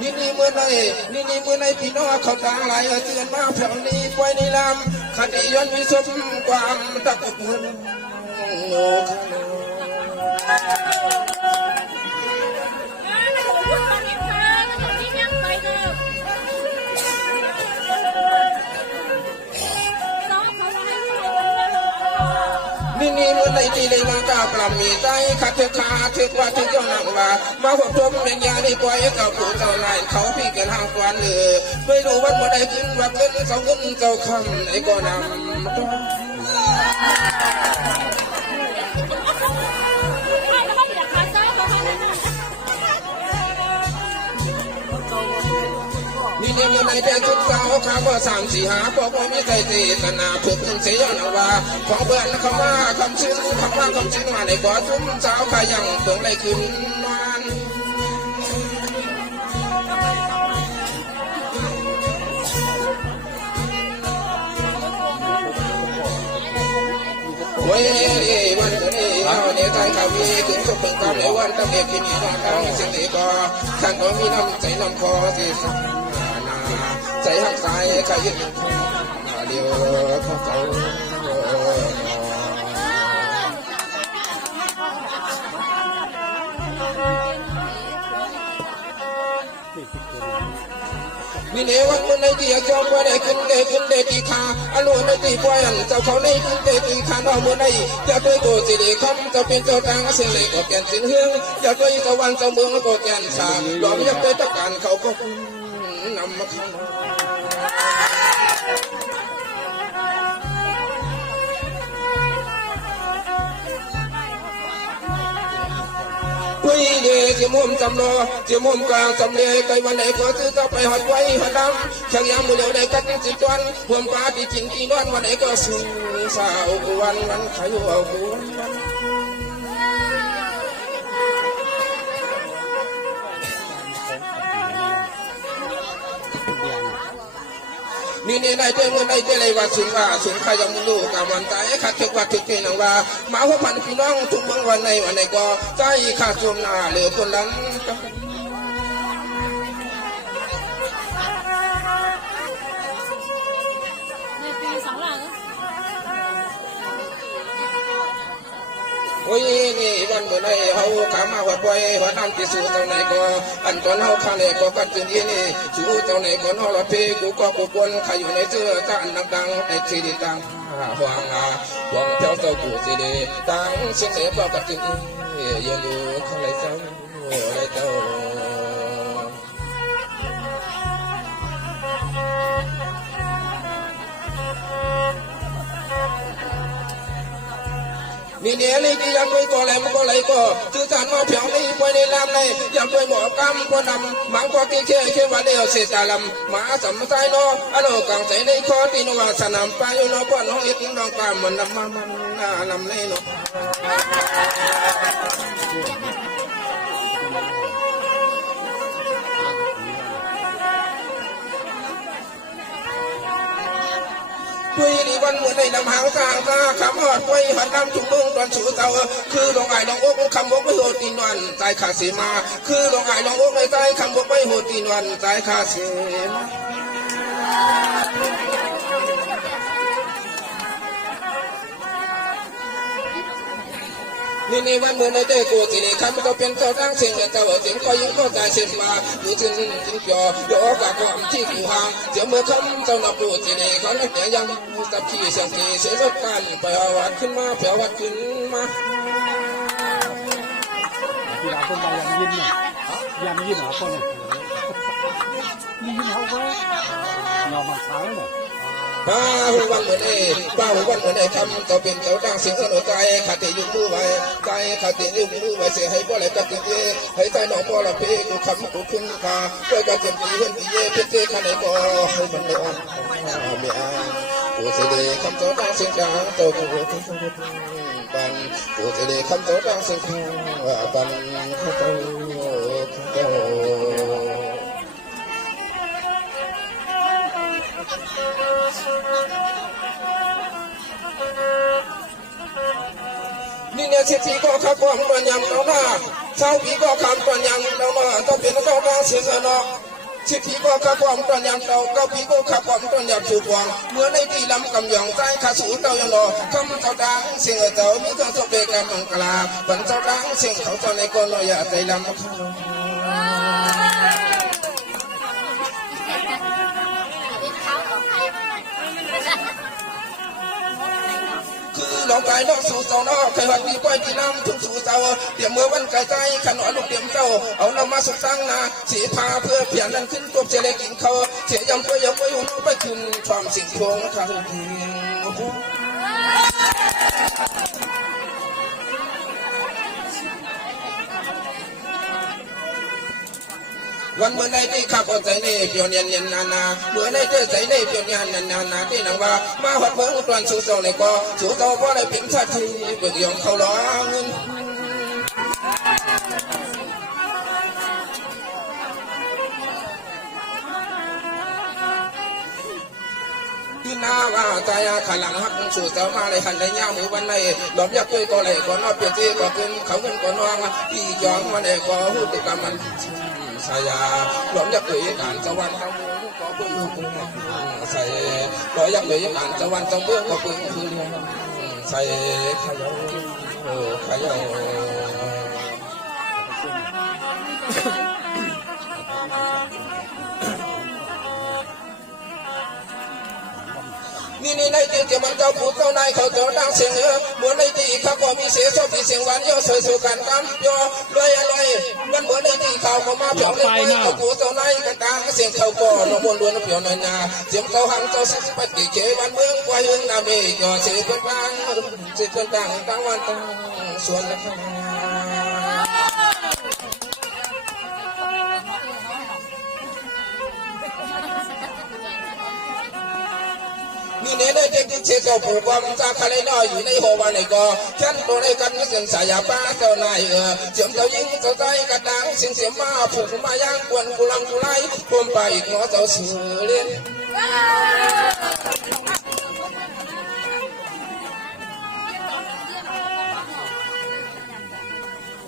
นี่เมื่อไหร่นี่เมื่อไหร่พี่น้องเขาต่างหลายเตือนมาแถวนี้ปล่อยในลำคดีย้อนวิสมความตะกุกมันโง่นี่เมื่อในที่เลยมาก้าวปลามีใจขัดเถขาเถว่าถึงเจ้าหนังว่ามาหกทมยังยาได้ปล่อยกับผู้เจ้าลายเขาพี่กันห่างกวนเลยไม่รู้วันเมื่อใดกินว่าเงินเขาเงินเจ้าคำไอ้ก็นำนี่เมื่อในแต่ทุกสาวข้าว่าสามสี่หาบอกว่าไม่ใจเจตนาเพื่อเพื่อนเสียย้อนว่าของเพื่อนคำว่าคำชื่อคำว่าคำชื่อมาในบ่อทุ่มสาวขายังตรงไรขึ้นมันเว้ยวันนี้เอาเนี่ยใจขาวีถึงทุกเพิ่งความในวันตั้งเด็กที่มีน้องตั้งเสียงดีก็ท่านก็มีน้ำใจน้ำคอที่ใจหักสายขยิบเดียวเขาเจ้ามีเนวันมันในที่เจ้าว่าได้ขึ้นได้ตีขาอารมณ์ในที่ปล่อยเจ้าเขาได้ขึ้นได้ตีขาน้องเมื่อใดจะด้วยโกสิริคำจะเป็นเจ้าต่างเสียเลยก็แก่นสินเฮืองจะด้วยตะวันเจ้าเมืองก็แก่นสามหลอมยักษ์ได้ตะการเขาก็นำมาข้างคุยเย่เจียมุมจำรอเจียมุมกลางจำเลยไปวันไหนขอซื้อก็ไปหอดไว้หอดดำช่างยามมือเดียวได้กัดสิบวันพวมปลาที่กินที่นอนวันไหนก็สู้สาววันขายเอาวันนี่ในเรื่องในเรื่องว่าสุนขยังมุลูกามันใจขัดเทว่าถึงเป็นว่ามาหัวพันพี่น้องทุกเมืองวันไหนก็ใจขาดจมหน้าเหลือคนนั้นในปี2 หลังโอ้ยนี่วันเมื่อไรเขาขามาหัวปล่อยหัวน้ำที่สู่เจ้าไหนก็อันตอนเขาข้าไหนก็กัดจนยี่นี่สู่เจ้าไหนก็นอละเพกูก็กูคนใครอยู่ในเสื้อตาอันดังไอ้สีดีตังหวังเจ้าเจ้ากูสีดีตังเสียงเสียงบอกกัดจนยี่ยืนอยู่ข้างไหนเจ้าอะไรเจ้ามีเนี่ยนี่ที่ยังไม่ก็แหลมก็ไหลก็สื่อสารมาเพียงนี้ไปในลำในยังไปหมอกำก็นำหมังก็เขี้วันเดียวเสียตาลำหมาสำใจโนอันโนกังใส่ในคอที่นว่าสนามไปโนป้อนน้องเอ็ดน้องปามันนำมันนำในโนคุยดีวันเมื่อในลำหางกลางตาคำหอดไว้หันน้ำจุ่มลงตอนชูเตาคือลงไอ้ลงอกคำบอกไม่โหดตีนวันใจขาเสียมาคือลงไอ้ลงอกในใจคำบอกไม่โหดตีนวันใจขาเสียมานี่วันเมื่อในเด็กกูสิริคำก็เป็นเจ้าตั้งเสียงเจ้าเสียงก็ยิ่งก็ใจเสียมาดูถึงจอโยกกับความที่กูห่างเจ้าเมื่อคำเจ้าหน้ากูสิริเขาเนี่ยยังกับที่เสียงที่เสียรถกันไปวัดขึ้นมาเผื่อวัดขึ้นมาที่เราคนเรายังยิ้มหาคนเนี่ยยิ้มเขาก็นอนมาเช้าเนี่ยป้าหัววันเหมือนป้าหัววันเหมือนคำเจ้าเป็นเจ้าตั้งเสียงหัวใจขัดเตยุ่งมือไว้ใจขัดเตยุ่งมือไว้เสียให้พ่อไหลกัดเตยให้ใจน้องพ่อละเพกูคำกูขึ้นคาเพื่อการเก็บดีเห็นดีเพื่อเจ้าขันไหนก็ให้มันไม่อ่อนไม่อ่านกูเสด็จคำเจ้าตั้งเสียงดังเจ้ากูขึ้นบันกูเสด็จคำเจ้าตั้งเสียงบันเขาเจ้านี่เนี่ยเศรษฐีก็ขับความปัญญาเราหน้าชาวผีก็ขับปัญญาเราหน้าต้องเป็นเจ้าบ้านเสียสละ สิทธิก็ข้าความตอนยามเก่าเก้าปีก็ข้าความตอนยามชูกวางเมื่อในที่ลำกำยองใจข้าสู่เต้ายังรอคำเจ้าดังเสียงเจ้ามีทั้งสเปกำมังกลาบรรเจ้าดังเสียงเขาเจ้าในก้นลอยใจลำคือหลอกกายนอกสู่เสานอกเคยหัดดีป้อยดีน้ำทุกสู่เสาเตรียมเมื่อวันไก่ใจขันหวานลูกเตรียมเจ้าเอานำมาสุดตั้งนาสีพาเพื่อเพียงนั้นขึ้นกบเจริญกินเขาเสียยำก็ยำไปหุ่นไปขึ้นความสิ่งทวงข้าวันเมื่อในที่ข้าพเจ้าในเพียงเย็นนานาเมื่อในเจ้าใจในเพียงยันนานาที่นังว่ามาหัดเมืองตวนสู่เจ้าในก่อสู่เจ้าเพราะได้พิมพ์ชาติเบิกยองเขาล้อเงินที่นาว่าใจขลังหักสู่เจ้ามาเลยหันได้ยาวมือวันในหลอมยักษ์ด้วยก็เลยก็นอเปียตีก็ขึ้นเขาเงินก็น้องที่ยองมาได้ก็หูติกรรมมันสายาหลอมยักษ์ด้วยการสวรรค์ทั้งมือก็เพิ่งใส่หลอมยักษ์ด้วยการสวรรค์ทั้งมือก็เพิ่งใส่ขยาวขยาวนี่ในที่ที่มันเจ้าผู้เจ้านายเขาเจ้าดังเสียงเหมือนในที่เขาก็มีเสียงชอบที่เสียงหวานย่อสวยสู่กันกำย่อรวยอร่อยมันเหมือนในที่เขาก็มาเผาเล่นไปเขาผู้เจ้านายกันดังเสียงเขาก็นมวนล้วนเผียวในนาเสียงเขาหังเจ้าสิบปัดกี่เขวันเมืองกว่าเฮืองนาเมย์ย่อเสียงคนดังเสียงคนดังตั้งวันตั้งส่วนละนี่เนี่ยได้เด็กที่เชื่อผู้ความจากใครน้อยอยู่ในหัววันในก็ฉันตัวในกันเสียงสายป้าเจ้านายเสียงเจ้ายิงเจ้าใจกระดังเสียงเสียงมาผูกมาย่างกวนกุลังกุไลผมไปอีกหัวเจ้าเสือเล่น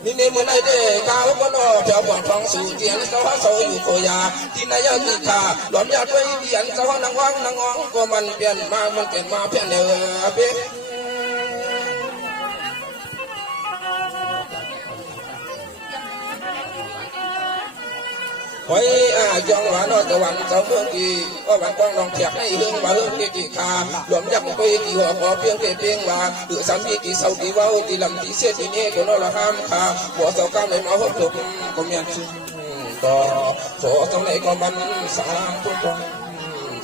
นี่ในมือในเด็กก้าวก็นอเจ้าบ่อนทองสู่เตียนเจ้าเขาอยู่โคยาที่นายติขาหลอมยาด้วยเบียนเจ้านางวังนางงก็มันเปลี่ยนมามันเปลี่ยนมาเปลี่ยนเนื้อเป๊ะไว้ยองหวานตะวันเจ้าเมืองกีก็วันกองลองแขกให้เฮืองว่าเฮืองกี่ขาหลวมยักษ์ไปกี่หัวขอเพียงเพียงว่าหรือสามีกี่เสากี่ว่ากี่ลำกี่เสียกี่นี้ก็นอละห้ามขาหัวเสาก้ามในมาหดตุกก็มีอันชื่อต่อขอตรงไหนก็มันสามทุกคน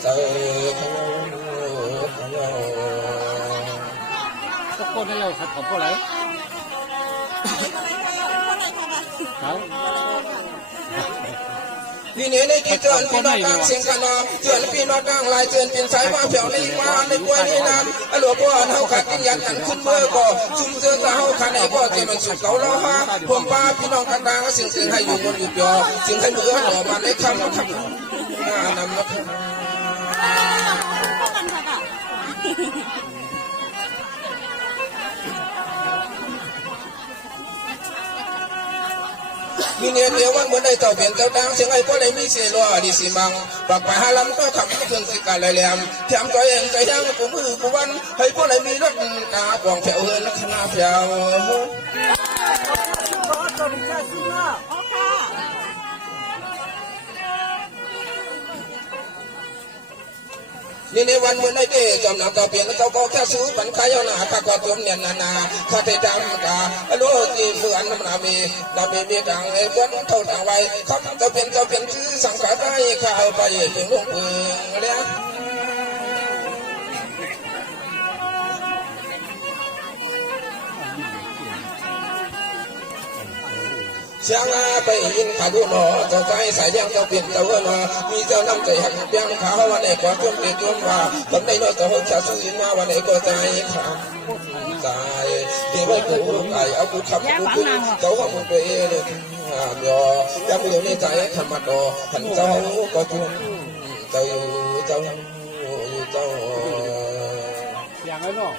เจอสักคนให้เราขับผมก็ไรนี่เนี่ยในที่เจริญพี่น้องกลางเสียงกันนอเจริญพี่น้องกลางลายเจริญเป็นสายมาเผียวในมาในกล้วยในน้ำหลวงพ่อเฮาขัดกินยันกันขึ้นเมื่อก็ชุ่มเสื้อเฮาขัดไหนก็จะมันสุดเก่าล้อฮะผมป้าพี่น้องกันดังเสียงเสียงให้อยู่บนอยู่เปียวเสียงให้เมื่อหล่อมาในคำนำนำนะมีเนี่ยเดียววันบนได้เต่าเปลี่ยนเต่าดังเสียงไอ้พ่อได้มีเสียรัวดีสิมังปากไปหาลำก็ขับเครื่องสิการแหลมแถมตัวเองใจยังกูมือกูวันให้พ่อได้มีรถกาปองแถวเฮือนลักษณะแถวนี่ในวันเมื่อในเดจำนำต่อเปลี่ยนเจ้าก็แค่ซื้อปันขายเอาหนาข้าก็จมเนี่ยนาข้าได้จำกาโลจีเพื่อนน้ำนามีดังไอ้เพื่อนเท่าทางไว้ครับเจ้าเป็นคือสังกัดได้ข้าเอาไปเป็นลูกมือเลยเชียงไปยินขาดูหนอเจ้าใจสายเลี้ยงเจ้าเปลี่ยนเจ้าเวลามีเจ้าน้ำใจหักเพียงขาวันไหนก็จุ่มเกจุ่มว่าตอนไหนน้อยเจ้าหัวชาสู้มาวันไหนก็ใจขาใจที่ไม่กูไก่เอากูขับกูขึ้นเจ้าว่ามึงไปเลยยอยังอยู่ในใจธรรมดาหันเจ้าก็จุ่มเจ้าอย่างไรเนาะ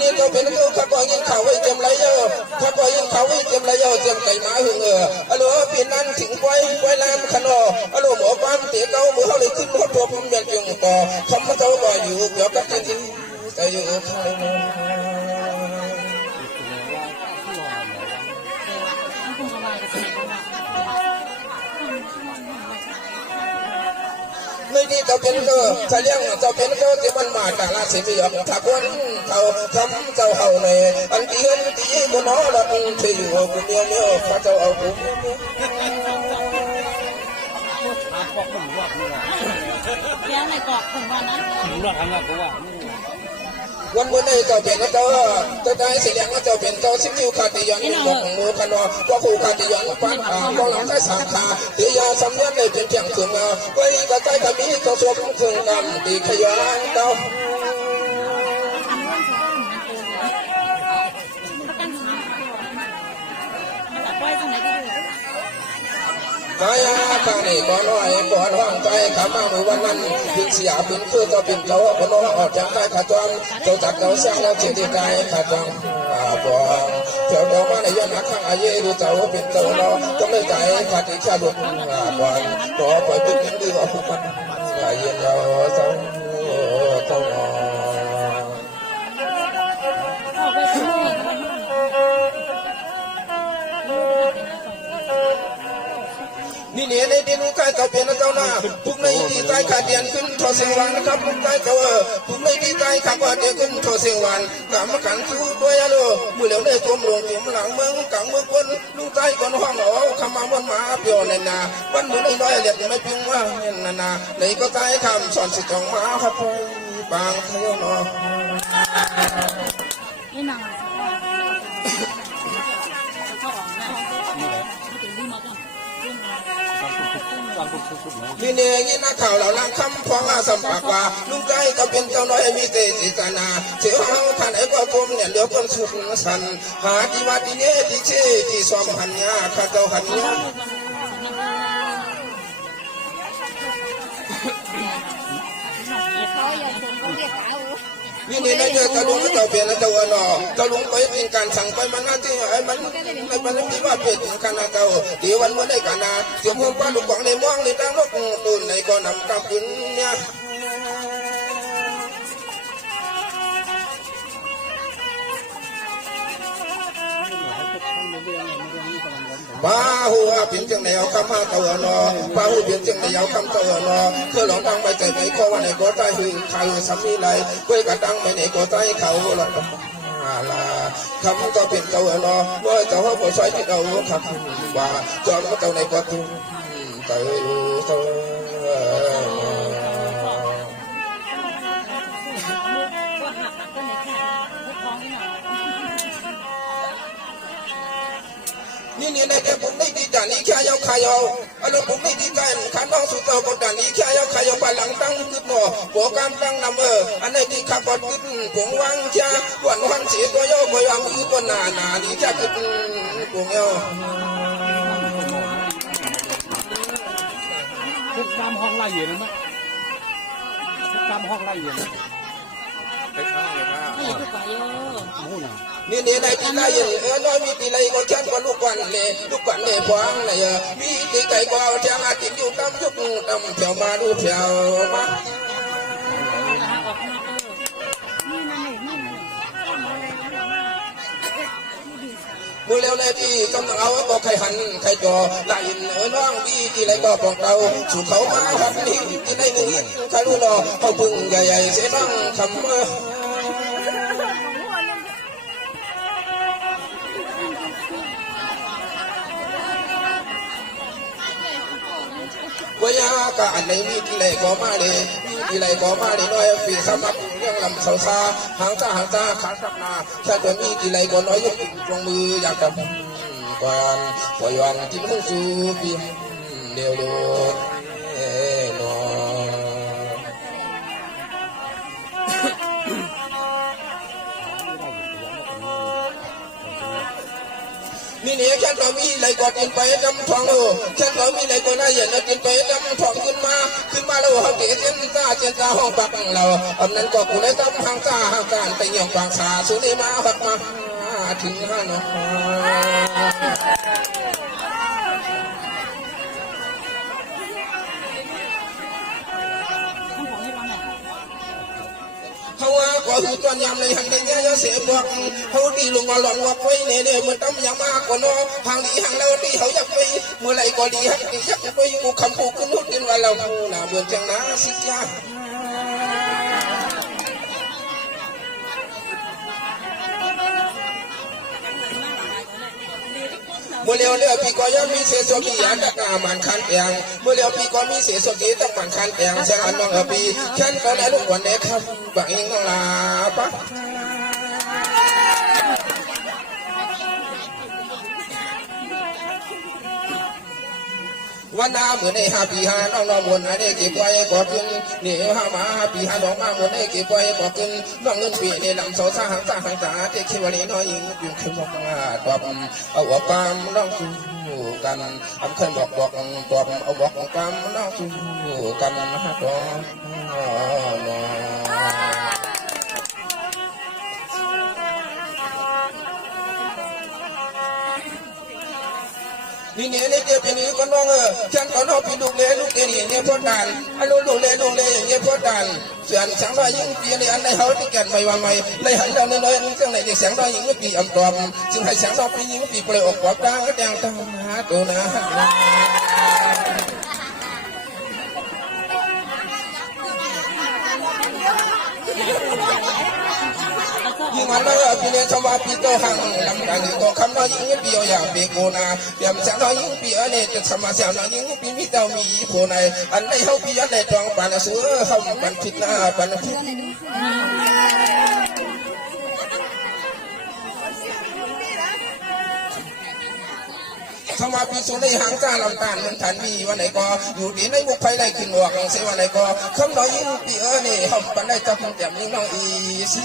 นี่ เจ้าเป็นกูขับบ่ยิงเขาไว้เจียมไรเยอะขับบ่ยิงเขาไว้เจียมไรเยอะเจียมไก่หมาหึงอะโหลปีนั้นถึงไว้ลามขนออะโหลหมอปั๊มเตะเก้ามือเขาเลยขึ้นหัวตัวผมยังจึงก่อคำว่าเจ้าบ่อยู่เดี๋ยวกับจริงแต่อยู่ใครไม่ดีเจ้าเป็นก็จะเลี้ยงเจ้าเป็นก็ที่มันมาจากราศีพิยกถ้าคนเขาทำเจ้าเอาในอันที่เห็นที่บนน้อละที่อยู่กูเมียวเมียวข้าเจ้าเอากูเมียวเมียว อาพอกมันรอดนี่แหละ เลี้ยงในกรอบถึงวันนั้น รอดทั้งนั้นก็ว่า วันวันนี้เจ้าเป็นเจ้าได้สิเลี้ยงเจ้าเป็นเจ้าสิมิวขาติยันบอกมือขนอว่าคู่ขาติยันปังมองหลังได้สามขาตียาสำเนียงได้เป็นเพียงถึงไว้ก็ใจก็มีเจ้าสวมถึงกำตีขยันเจ้ากายข้างนี้บ่น้อยบ่น้องใจข้ามาเมื่อวันนั้นพิเสียเป็นคือเจ้าเป็นเจ้าบ่น้องออกจากใจขาดจอมเจ้าจักเจ้าเสียงแล้วเสียดีใจขาดจอมบ่เจ้าดอกมาในย้อนข้างอาเย่ดูเจ้าเป็นเจ้าเนาะต้องได้ใจขาดที่ชาบุญบ่ต่อไปเป็นยังดีว่าผู้มันเย็นเราเจ้าเจ้านี่เนี่ยในดินกายเจ้าเป็นเจ้าหน้าทุกในดีใจขาดเดียนขึ้นทอเสียงวันนะครับทุกใจเจ้าทุกในดีใจขาดว่าเดียนขึ้นทอเสียงวันกำมาขันสู้ด้วยอะโลมือเหลียวได้ตัวหลวงเตียมหลังเมืองกลางเมืองคนลูกใจก่อนห้องเอาคำมาบนหมาเปียวในนาวันมือในน้อยเล็กไม่พิงว่าเห็นนาในก็ใจคำสอนสิจองมาครับบางเที่ยวเนาะนี่นางเขาออกนะถึงที่มาก่อนนี่เนี่ยยินนักข่าวเหล่าลังคำพองอาสัมปากว่าลุงใจก็เป็นเจ้าน้อยมีเตจิตนาเสียวหังขันไอ้ก็กลมเนี่ยเดี๋ยวคนสุขสันหาที่วัดที่เนี่ยที่เช่ที่ซ้อมหันยาข้าเจ้าหันยานี่นี่เจอกระดุมเจ้าเปลี่ยนแล้วเจ้าหนอกระดุมไปเป็นการสั่งไปมันน่าที่ไอ้มันที่ว่าเปลี่ยนถึงขนาดเจ้าเดี๋ยววันเมื่อได้กันนะเดี๋ยวพวกป้าลูกของในม่วงในตั้งลูกตุนในก็นำกำขึ้นเนี่ยป้าหัวเปลี่ยนจังไหนเอาคำมาเต่าหนอป้าหัวเปลี่ยนจังไหนเอาคำเต่าหนอเพื่อหลงตั้งไปใจไปข้อวันไหนก็ใจหึงใครสามีไรก้อยกระตั้งไปไหนก็ใจเขาละลาคำก็เป็นเต่าหนอเมื่อเจ้าหัวใส่ที่เราขับว่าจอมก็เต่าในประตูเต่านี่เนี่ยในผมไม่ดีแต่นี่แค่ยาวขายาวอารมณ์ผมไม่ดีใจขันน้องสุดต่อกดดันนี่แค่ยาวขายาวไปหลังตั้งขึ้นหนอหัวการตั้งนำอันไหนที่ขับรถขึ้นผมวางแค่วันเสียตัวโยกไม่วางมือตัวหนานี่แค่ขึ้นผมเอวทุกตามห้องไล่เย็นไหมทุกตามห้องไล่เย็นไปข้าวเลยค่ะนี่ทุกฝ่ายนี่เนี่ยในที่ไรน้อยมีที่ไรก็เช่นว่าลูกวันเลยฟางเลยมีที่ไก่ก็เอาเจ้าอาทิตย์อยู่ตามยุคตามแถวมาดูแถวมามือเร็วเลยที่กำลังเอาก็ใครหันใครจอไหลน้องดีที่ไรก็บอกเราสู่เขามาครับนี่ที่ไรนี่ใครรู้หรอเขาพึ่งใหญ่ๆเสียน้องคำวิยากอันไหนมีที่ไรก็มาเลยมีที่ไรก็มาเลยน้อยฝีสมัครเรื่องลำเสาซาหางตาขาสับนาแค่ตัวมีที่ไรก็น้อยยกตรงมืออยากจะกวนปล่อยวันที่มุ่งสู่ปีเดียวโดนนอ มีเนี่ยฉันเรามีอะไรก็กินไปดำทองโลฉันเรามีอะไรก็น่าเย็นแล้วกินไปดำทองขึ้นมาแล้วเขาเจนตาห้องปักเราอันนั้นก็กูได้ดำห่างตาห่างการไปยังปากสาสุนีมาหักมาถึงห้าเนาะเขาว่าก็คือตอนยามในหันในเยอะเสียบอกเขาดีลงมาหลอนว่าไปเนี่ยมันตั้มยามากกว่าน้องห่างดีห่างแล้วดีเขาอยากไปเมื่อไรก็ดีห่างดีอยากไปกูคำพูขึ้นหุ่นดินว่าเราหน้าเหมือนจังนะสิจ้าเมื่อเลี้ยวปีก็ยังมีเสียสมีอันดักอามันคันแองเมื่อเลี้ยวปีก็มีเสียสมีตั้งมันคันแองเสียอันน้องปีฉันก็ได้ลูกวันเด็กครับบังเองน้องลาปะวันน้าเหมือนใน5 ปี5น้องมนต์ได้เก็บไว้ก่อขึ้นนี่5 มา5 ปี5ดอกมาหมดได้เก็บไว้ก่อขึ้นน้องเงินปีในลำโซซ่าหางตาเด็กคิดว่านี่น้อยยิงอยู่ขึ้นบอกตอบเอาหัวปามน้องสู้กันอำเคยบอกตอบเอาบอกปามน้องสู้กันฮะตัวนี่เนี่ยเจ้าเป็นนี่ก็น้องฉันก็น้องเป็นลูกเลี้ยนี่เนี่ยพ่อดันไอ้ลูกเลี้ยอย่างเงี้ยพ่อดันส่วนสังได้ยิ่งปีในอันในเขาที่แก่นไม่ว่าไม่ในหันเราในน้อยจังไหนที่แสงได้ยิ่งปีอ่ำตอมจึงให้แสงได้ปียิ่งปีเปลือกกว่าดังก็ดังตามหาตัวนะยิ่งมันแล้วปีนี้ชาวบ้านปีโตหังลำดังก็คำน้อยยิ่งปีอย่างปีโกนาเดี๋ยวแสงน้อยยิ่งปีอันนี้จะสมาเสียน้อยยิ่งปีมีเต้ามีโผล่ในอันในเขาปีอันในตรองปันเสือเขาปันทิศหน้าปันทิศสมาปีสุในหางตาลำตาลมันทันมีวันไหนก็อยู่ดีในมุกไฟไล่ขึ้นหัวของเสวันไหนก็คำน้อยยิ่งปีนี่เขาปันได้จับแจ่มยิ่งน้องอีสิ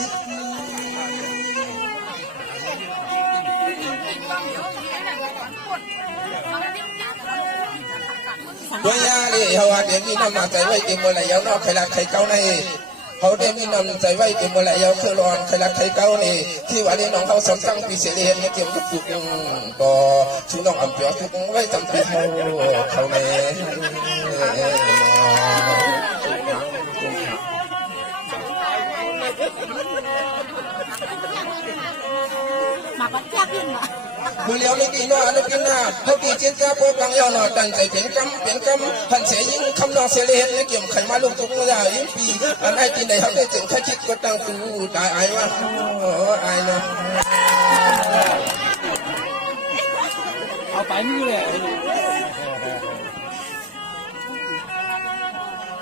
ตัวยาเลยเขาว่าเดี๋ยวมีน้ำมาใจไว้เต็มเมื่อไรเอานอกใครรักใครเก้าในเขาได้มีน้ำใจไว้เต็มเมื่อไรเอาคือร้อนใครรักใครเก้านี่ที่ว่าได้น้องเขาสำตั้งปีเสียเรียนเกี่ยวกับจุกก็ชื่อน้องอ่ำเปียกทุกไว้จำปีเขาในมาปัจจัยขึ้นมามือเลี้ยวนี่ดีน้ออันกินหน้าเขาตีเจียนจ้าโปกังยาวหน่อตั้งใจเป็นกำหันเสียยิ่งคำนองเสียเลยเกี่ยวไข่มาลูกตุ้งยาวยิ่งปีอันไอ้กินได้เขาได้ถึงแค่คิดก็ตั้งตูตายไอ้วะไอ้เนาะเอาไปนี่แหละ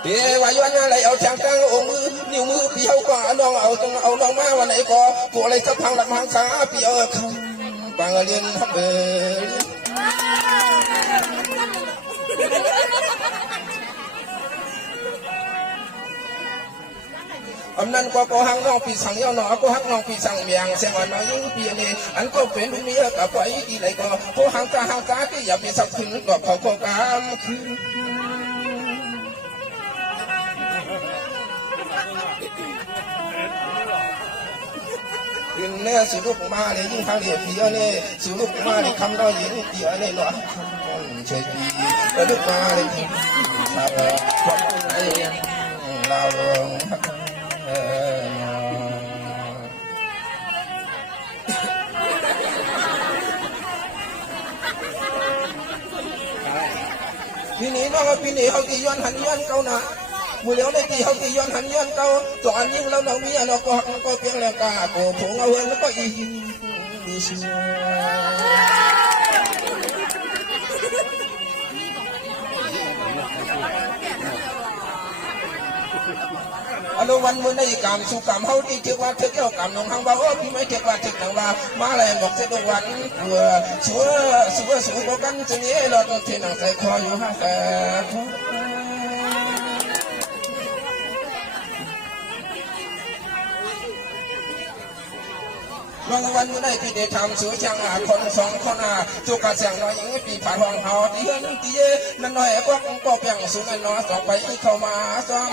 เดี๋ยววันอะไรเอาช่างตั้งองมือนิ้วมือปีเขาก็เอาน้องมาวันไหนก็ตัวอะไรสักพังหลับหางสาปีคำบางเรียนฮับอันนั้นก็หักน้องปีสังยาวหนอก็หักน้องปีสังเมียงเสียงอันน้อยยิ่งปีนี้อันก็เป็นลูกเมียกับไปอีไรก็พวกหางตาที่อย่าไปสับขึ้นกับเขาก็กามขึ้นเนี่ยสิลูกมาเนี่ยยิ่งทางเดียบปีเนี่ยสิลูกมาเนี่ยคำน้อยยิ่งปีเนี่ยหนอเฉยปีแล้วลูกมาเนี่ยชาวความไอ้เราปีนี้น้องปีนี้เขาตีย้อนหันย้อนเก่านะมือเลี้ยวในตีเขาตีย้อนหันย้อนเก่าตอนยิ่งเราเรามีเราก็เพียงแรงกาโกผงเอาเงินแล้วก็อีอารมณ์วันมือในกรรมสุกรรมเขาที่เกี่ยวกับเกี่ยวกับน้องทางบ้านพี่ไม่เกี่ยวกับเกี่ยวกับว่ามาเลยบอกเสด็จวันสัวกันจะนี้เราต้องเทนังใส่คออยู่ห่างแต่ บางวันไม่ได้พี่ได้ทำสวยช่างคนสองคนจุกกระเสียงน้อยยังปีผ่านห้องเฮาตีเฮนตีเย่นั่นน้อยก็เพียงสูงน้อยต่อไปเข้ามาซ้ำ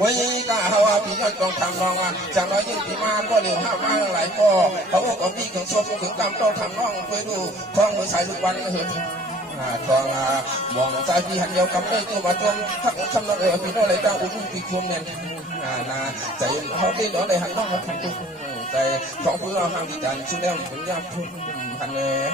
วันนี้ก็เขาพี่ย้อนต้องทำน้องจากน้อยยิ่งปีมาก็เร็วห้ามาหลายก็เขาก็มีถึงโซ่ถึงกำต้องทำน้องไปดูคล้องมือสายลูกวันเห็นทองมองใจพี่หันเดียวกับได้ตัวมาตรงทักคำน้องพี่น้องเลยเจ้าอุ้มพี่คุ้มเนี่ยนาใจเขาที่น้องเลยหันน้องมาทำตุ้ใจของผู้เราห้ามดีจันชุดเลี้ยงผลยาพุ่งหันเนี่ย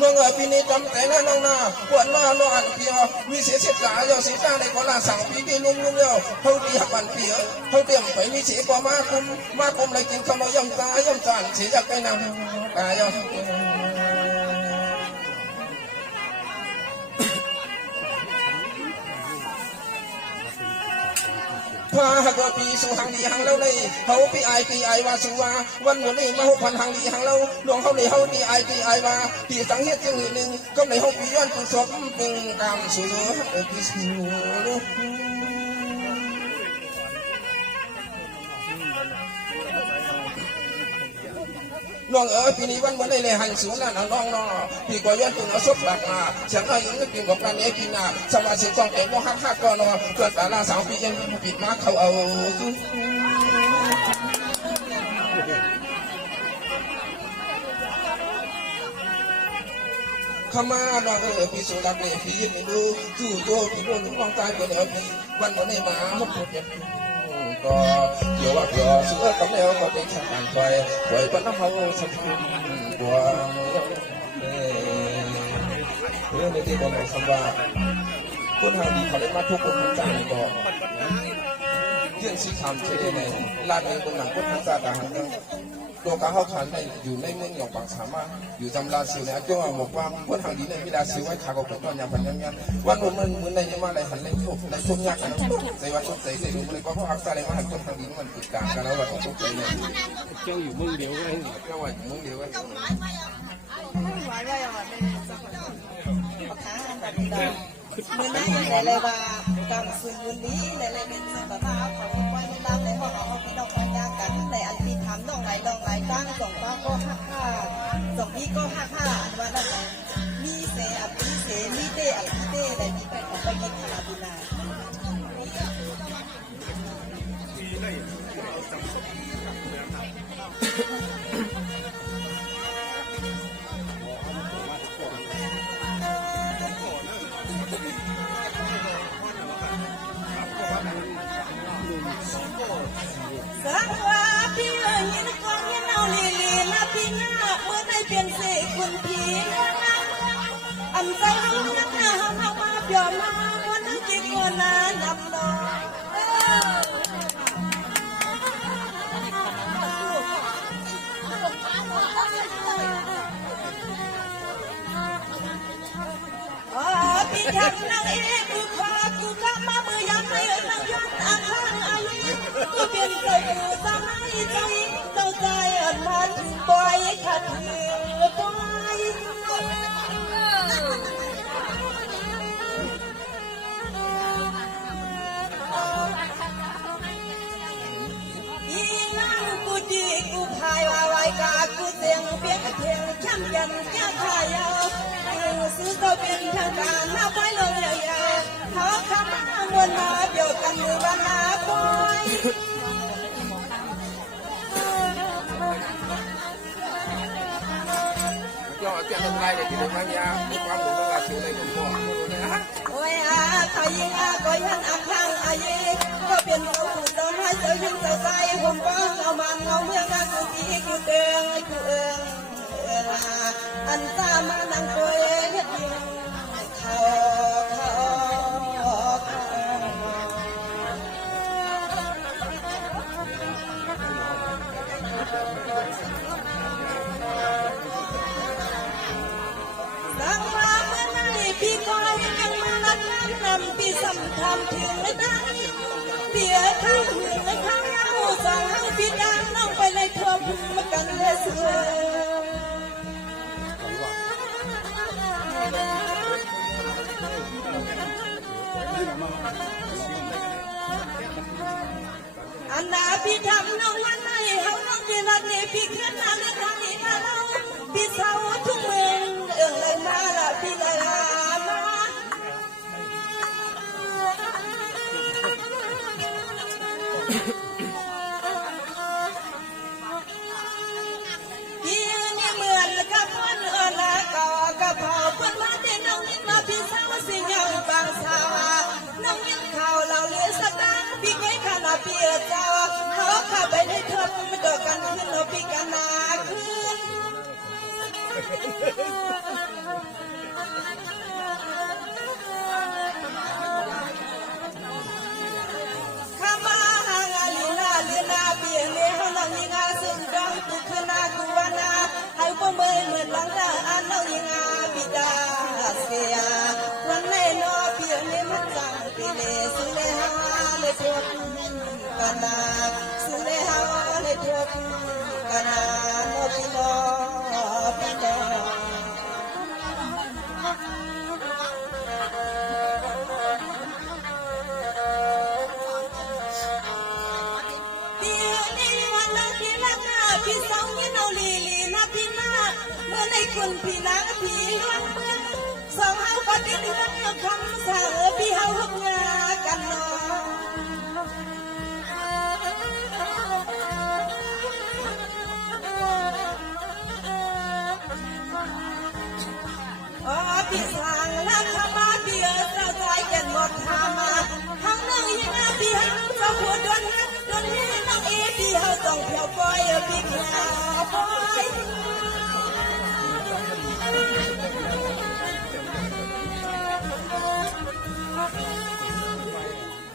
น้องปีนี้จำแต่ละน้องนาปวดน้องอันเปียวมีเสียเสียจ่ายเสียจ่ายในคนละสั่งปีลุงเดียวเขาตีหักบันเปียวเขาเตรียมไปมีเสียกว่ามาคุมเลยกินข้าวย่ำตาย่ำจานเสียจากไปนำตาย่ำพาหักปีสู่หางดีหางเล่าเลยเขาปีไอว่าสู่ว่าวันวันนี้มาหุบพันหางดีหางเล่าหลวงเขาเลยเขาปีไอว่าปีสังเกตจึงหนึ่งก็ในเขาปีย้อนตุศพเป็นกรรมสู่ปีสู่น้องปีนี้วันวันนี้เลยหันสูงนั่นน้องปีก่อนย้อนตัวศพหลักมาฉันก็ยังไม่ปีกับการนี้ปีน่ะสมาชิกต้องเก็บว่าฮักก็นอนเกิดแต่ละ3 ปียังปิดมาเขาเอาขมาน้องปีสุรักเนี่ยปียืนดูจู่โจปีโดนน้องตายไปแล้วปีวันวันนี้มาเขาพูดอย่างก็เดี๋ยวว่าเดี๋ยวสุดกับแล้วก็เป็นช่างไฟไว้ปั้นน้ำเขาสักตัวเรื่องในที่ผมบอกคำว่าคนทางดีเขาได้มาทุกคนทั้งใจก็ยื่นสีคำเช่นในลาดในตรงหนังคนทั้งใจต่างกันตัวการเข้าขันในอยู่ในเมืองหยองปากสามารถอยู่จำลาสิวเนี่ยจ้าบอกว่าคนทางดีในวิลาสิวไว้ขาก็เป็นต้นยาพันยังยันวันนู้นมันเหมือนในยังมาอะไรหันเล่นโชคในช่วงยากกันใจว่าช่วงใจดูเลยเพราะอักษรอะไรมาหันคนทางดีมันติดการกันแล้วว่าต้องใจเลยเจ้าอยู่เมืองเดียวไว้เจ้าว่าอยู่เมืองเดียวไว้เมื่อนั้นในเลยว่ากำสุนวันนี้ในเลยเป็นสิ่งแบบว่าเขาไว้ในบ้านในห้องเขาพี่น้องกันยากกันในอันที่ทำน้องไหนตั้งส่งป้าก็5 ส่งพี่ก็5อันว่านั่นแหละมีเสอภิเสมีเตอภิเตอะไรมีไปออกไปกินขาบุญาสังวาพี่เอ๋ยยินกองยินเอาลีนะพี่หน้าเมื่อได้เป็นเสกคุณพี่อันสังนักหน้าเฮามาเปียมาวันนั้นจิกวันนั้นนำน้องพี่ทำนางเอกกูขอกูกำมามือยังไม่นางยันอาข้างอาลีกูเป็นใจกูสมัยใจเจ้าใจอันมันปล่อยขัดขืนปล่อยอีนั่งกูดีกูพายว่าไว้กากูเสียงเปียกเพียงช้ำยันแก้ขายาวซื้อตัวเป็นทางการหน้าไปลงยาวๆเขาคำวนมาเกี่ยวกันมือบ้านนาคอยก็เจ้าอะไรเนี่ยที่ทำยามีความหมุนต้องการซื้อในคุณพ่อโอ้ยเขายิงก็ยันอักข้างอาเยก็เป็นเราผู้เดินให้เจอยิ่งเจอใจผมก็เอามันเอาเมื่อกันกูปีกูเตือนกูอันตามานังตัวเองเพียงเขาสังมาเมื่อไหร่พี่ก็ยังมาลัดนำพี่สัมทำถึงได้เบียร์ข้างหนึ่งข้างหูสั่งให้พี่ดัง กันเลยเสืออันนาพี่ทำน้องวันไหนเขาน้องที่รักนี่พี่ขึ้นมาในทางนี้มาเราพี่เศร้าทุกเมืองเลยมาละพี่เลยมาพี่นี่เหมือนกับคนละก่อกระเพาะคนมาที่น้องนี่มาพี่เศร้าสิ่งยังบางสาน้องยังข่าวเราเลือสตางพี่เคยขนาดพี่เจ้าเขาเข้าไปในเธอไม่ดอกกันขึ้นเราพี่กันนาขึ้นข้ามาหางาลีนาเลือนาเบียเลี้ยเขานั่งยิงอาซึ่งดังตุกขึ้นนากุวานาให้พวกเมื่อเหมือนหลังดาอันนั่งยิงอาบิดาเสียวันในนอเบียเลี้ยมันจังปีเลสุเลหาเลยทวดกันนาสุเลหาเลยทวดกันนาโนปิโนปิโนพี่สาวนี่เอาลีลีนะพี่นาเมื่อในคุณพี่นางพี่ล้วนเมืองสองเฮาปฏิเดือนคำสาพี่เฮาหกงากันเนาะพี่สางลักมาเบียร์สะใจกันหมดทามาทั้งนั่งยังไงพี่เฮาเจ้าหัวดวนให้น้องพี่เฮาต้องเพียวปล่อยพี่แค่ปล่อย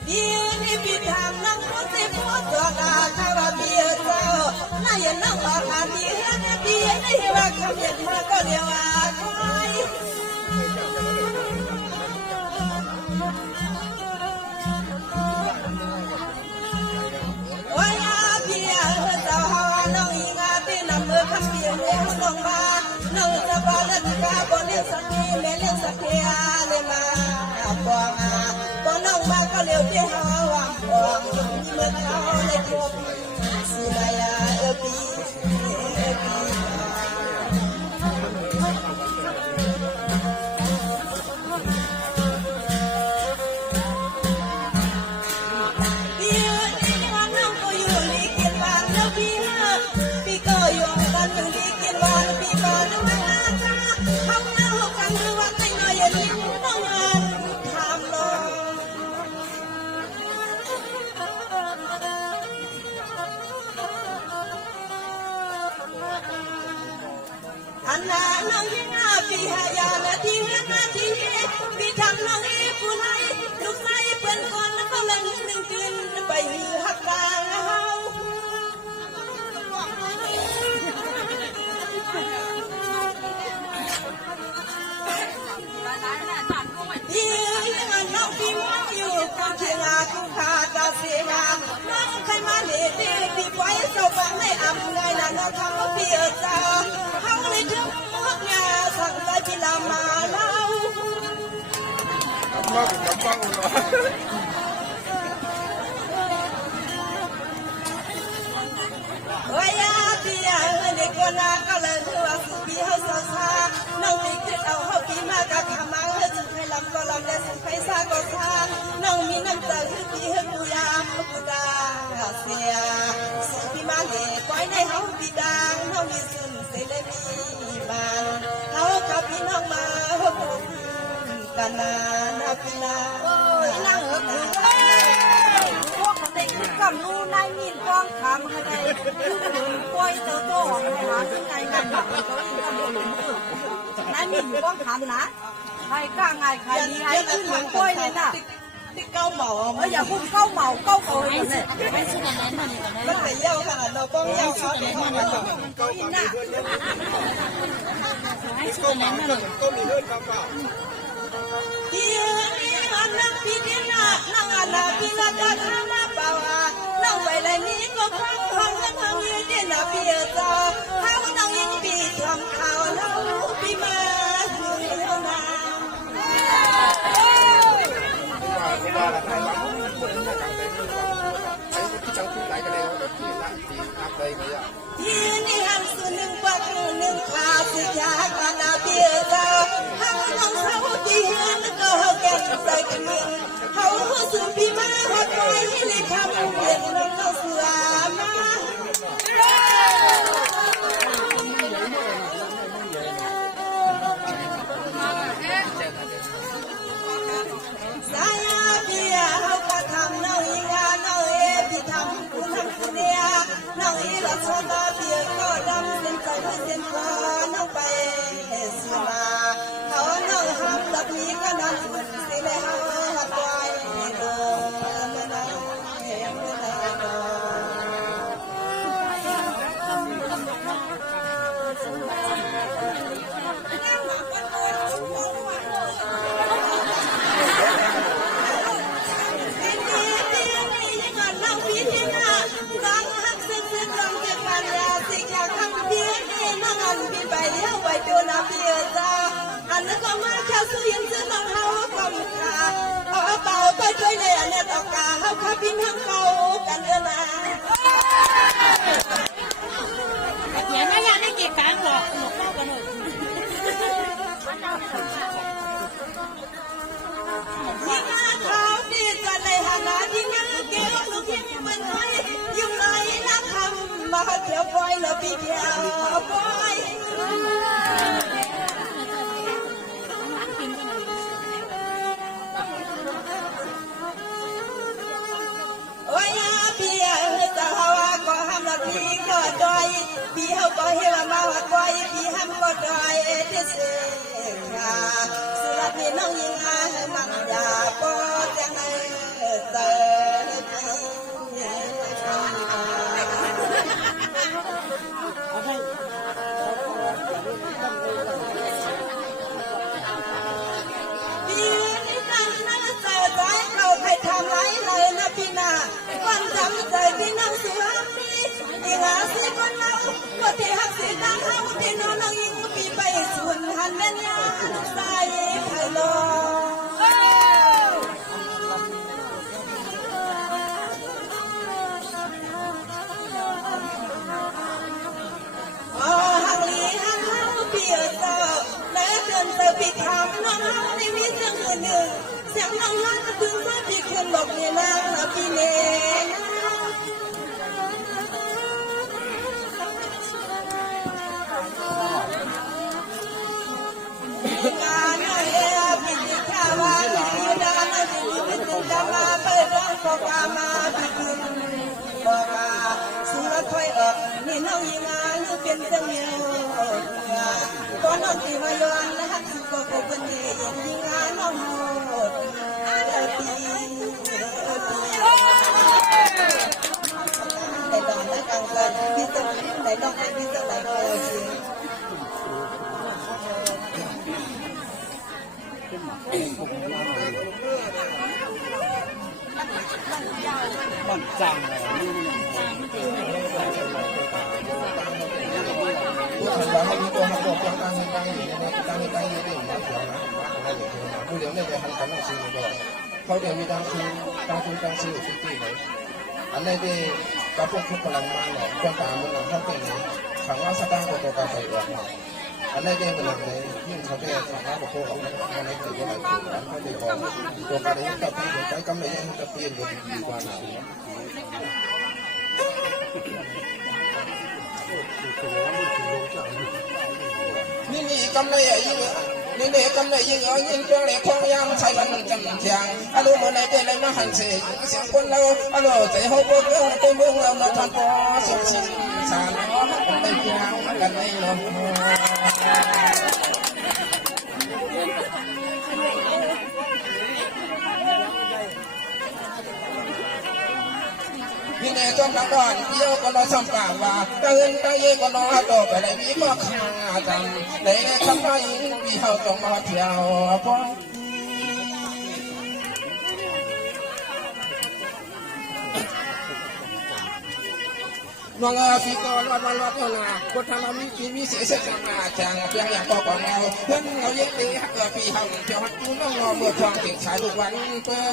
พี่นี่พี่ทำน้องพูดสิพูดตัวกาข้าว่าพี่เจ้าน่าอย่านั่งรอหาพี่เฮาพี่ไม่ว่าคำเย็นมาก็เดียวคอยว่าพี่เจ้าฮาน้องอีงาที่นำมือคำเดียวเนี่ยลงมาน้องจะบอกเล่นกาบนเลี้ยงสักทีแม่เลี้ยงสักทีเลยมาบอกบอกน้องมาก็เลี้ยวที่ฮาวางบอกเมื่อเขาเลยทวงสุดายาปีอันนาน้องยิ่งอาพี่หายาและที่นาทีพี่ทำน้องอีผู้ไล่ลูกไส้เป็นคนเขาเล่นหนึ่งคืนไปหือหักกลางเฮาพี่ยังน้องพี่มองอยู่คนที่งาคุ้มค่าตาเสียงามน้องใครมาเลี้ยดีพี่ไว้เจ้าฟังให้อำไงล่ะน้องทำว่าพี่เจ้าเขาเลยถึงมอกงาสั่งไปพี่ลามาเล่าว่าพี่เด็กคนนั้นก็เลยถือว่าสุพี่เขาสาวาน้องมีคิดเอาเขาพี่มากะทำมาเฮ้ยสุดให้ลำก็ลำได้สุดให้ซาก็ซาน้องมีน้ำใจให้พี่ให้กูยามกูดาเสียสุดพี่มาเด็กปล่อยในเขาพี่ดังน้องมีสุนเสเลมีบานเขากับพี่น้องมาพบกันนาพี่นาโอ้ยนั่งเถอะพวกมันได้ขึ้นกับนู่นนายมีนกองคำอะไรปล่อยเจ้าโตอะไรหาขึ้นไงกันแบบเขาอีกทำบุญนายมีนกองคำนะใครกล้าไงใครดีให้ขึ้นเหมือนกล้วยเลยน่ะที่เก้าเหมาอย่าพูดเก้าเหมาเก้าโอยเนี่ยไม่ใช่กันนั้นมันแต่เย้าขนาดเราต้องเย้าเขาแต่เขาไม่ต้องเขาอินน่ะไม่ใช่กันนั้นเลยก็มีเรื่องคำว่าพี่อันนั้นพี่ดินน่ะนั่งอันนั้นพี่ละจะทำมาเปล่าน้องไปเลยนี้ก็ฟังฟังยืนเด่นน่ะพี่ ให้เลยคำเปลี่ยนน้องเราเสือมาสายเบียเขาก็ทำน้องอีงานน้องเอพี่ทำคุณเนี่ยน้องอีหลับชอบตาเบียก็ดำเส้นใจเส้นคอน้องไปสิมาเขาน้องห้ามหลับนี้ก็นั่นสิเลยห้ามปล่อยโดนไม่ได้ไม่ได้โดไปเลี้ยวไปดูน้ำเบียร์จ้าอันนั้นก็มาแค่ซื้อยังซื้อน้องเฮาก็มีค่าเอาเป่าไปช่วยเลยอันนี้ตอกาเฮาข้าบินทั้งเขากันเออนะอย่าอยากให้เกี่ยกลางหรอกหนูเข้ากันเลยยิ่งเขาดีจะในหานายิ่งเกี่ยวลูกยิ่งมันน้อยยิ่งไหนนักทำมาเที่ยวปล่อยแล้วปีเดียวปล่อยโอ้ยพี่จะหาว่าก็ห้ามเราพี่ก็ดอยพี่เขาก็เฮว่ามาว่าก้อยพี่ห้ามก็ดอยเทเสียสุราพี่น้องยิงอาให้มันอย่าปอดยังไงเจอพี่นี่ตั้งนั่งเจอใจเขาไปทำไรเลยนะพี่นาวันจำใจพี่น้องสุราพี่อีหลาสิคนเราก็ที่หักสิตั้งเขาที่น้องน้องยิงพี่ไปส่วนหันเล่นยาใส่ไผ่ลหังลีหังเฮาเปียเจ้าและเดินเจอพี่ทำน้องเฮาในวิเสียงอื่นหนึ่งเสียงน้องเฮาถึงว่าพี่คืนบอกเนี่ยนะพี่เนงานเอ๋พี่ที่ข้าว่าพี่ดามาพี่ที่จะมาไปร้องก็กามาพี่คืนบอกว่าสุรถอยออกนี่น้องยิงานเป็นเรื่องเดียวตอนน้องตีมาย้อนนะฮักสุก็คงเป็นดียิงานน้องหมดตีแต่ตอนนั้นกลางวันพี่จะไหนน้องพี่จะไหนก็จริงมันจังเลยผู้ชายให้มีตัวหักบอกตั้งตั้งอยู่ในตั้งอยู่ในมาเสียนะอะไรอย่างเงี้ยผู้เลี้ยงเนี่ยจะทำกันหนังสือด้วยเขาเดี๋ยวมีตั้งซื้อทุกที่เลยอันนี้ที่กับพวกทุกพลังงานเนี่ยก็ตามมันเขาเป็นขังว่าสตางค์ตัวการไปออกมาอันนี้ที่มันเลยยิ่งเขาได้ขังว่าพวกเขาอันนี้ถือว่าเขาได้บอกตัวการนี้กับพี่ใช้กำไรยังจะเปลี่ยนกันดีกว่าหน่อยนี่กำไรยิ่งนี่กำไรยิ่งยิ่งตัวเล็กของยามใช้มันจำเทียงอารมณ์เหมือนในเต้นในมหันเสียงคนเราอารมณ์ใจเขาพวกเราเต็มเมืองเราเราทำปอสุขชินสารน้องมันไม่เพียงกันไม่ลงพี่เนยจงทั้งก่อนเยี่ยวก็รอสัมปาว่าตื่นตาเย่ก็รอต่อไปในวิมข้าจังในคำว่ายิงพี่เขาต้องมาเที่ยวพ้องน้องพี่ก็รอดอยู่นะบทธรรมมีเสียเสียมาจังเพียงอย่างพอก่อนเราเพื่อนเราเย็นดีพี่เขาเที่ยวจูน้องเมื่อทองเก่งชายทุกวันเพื่อ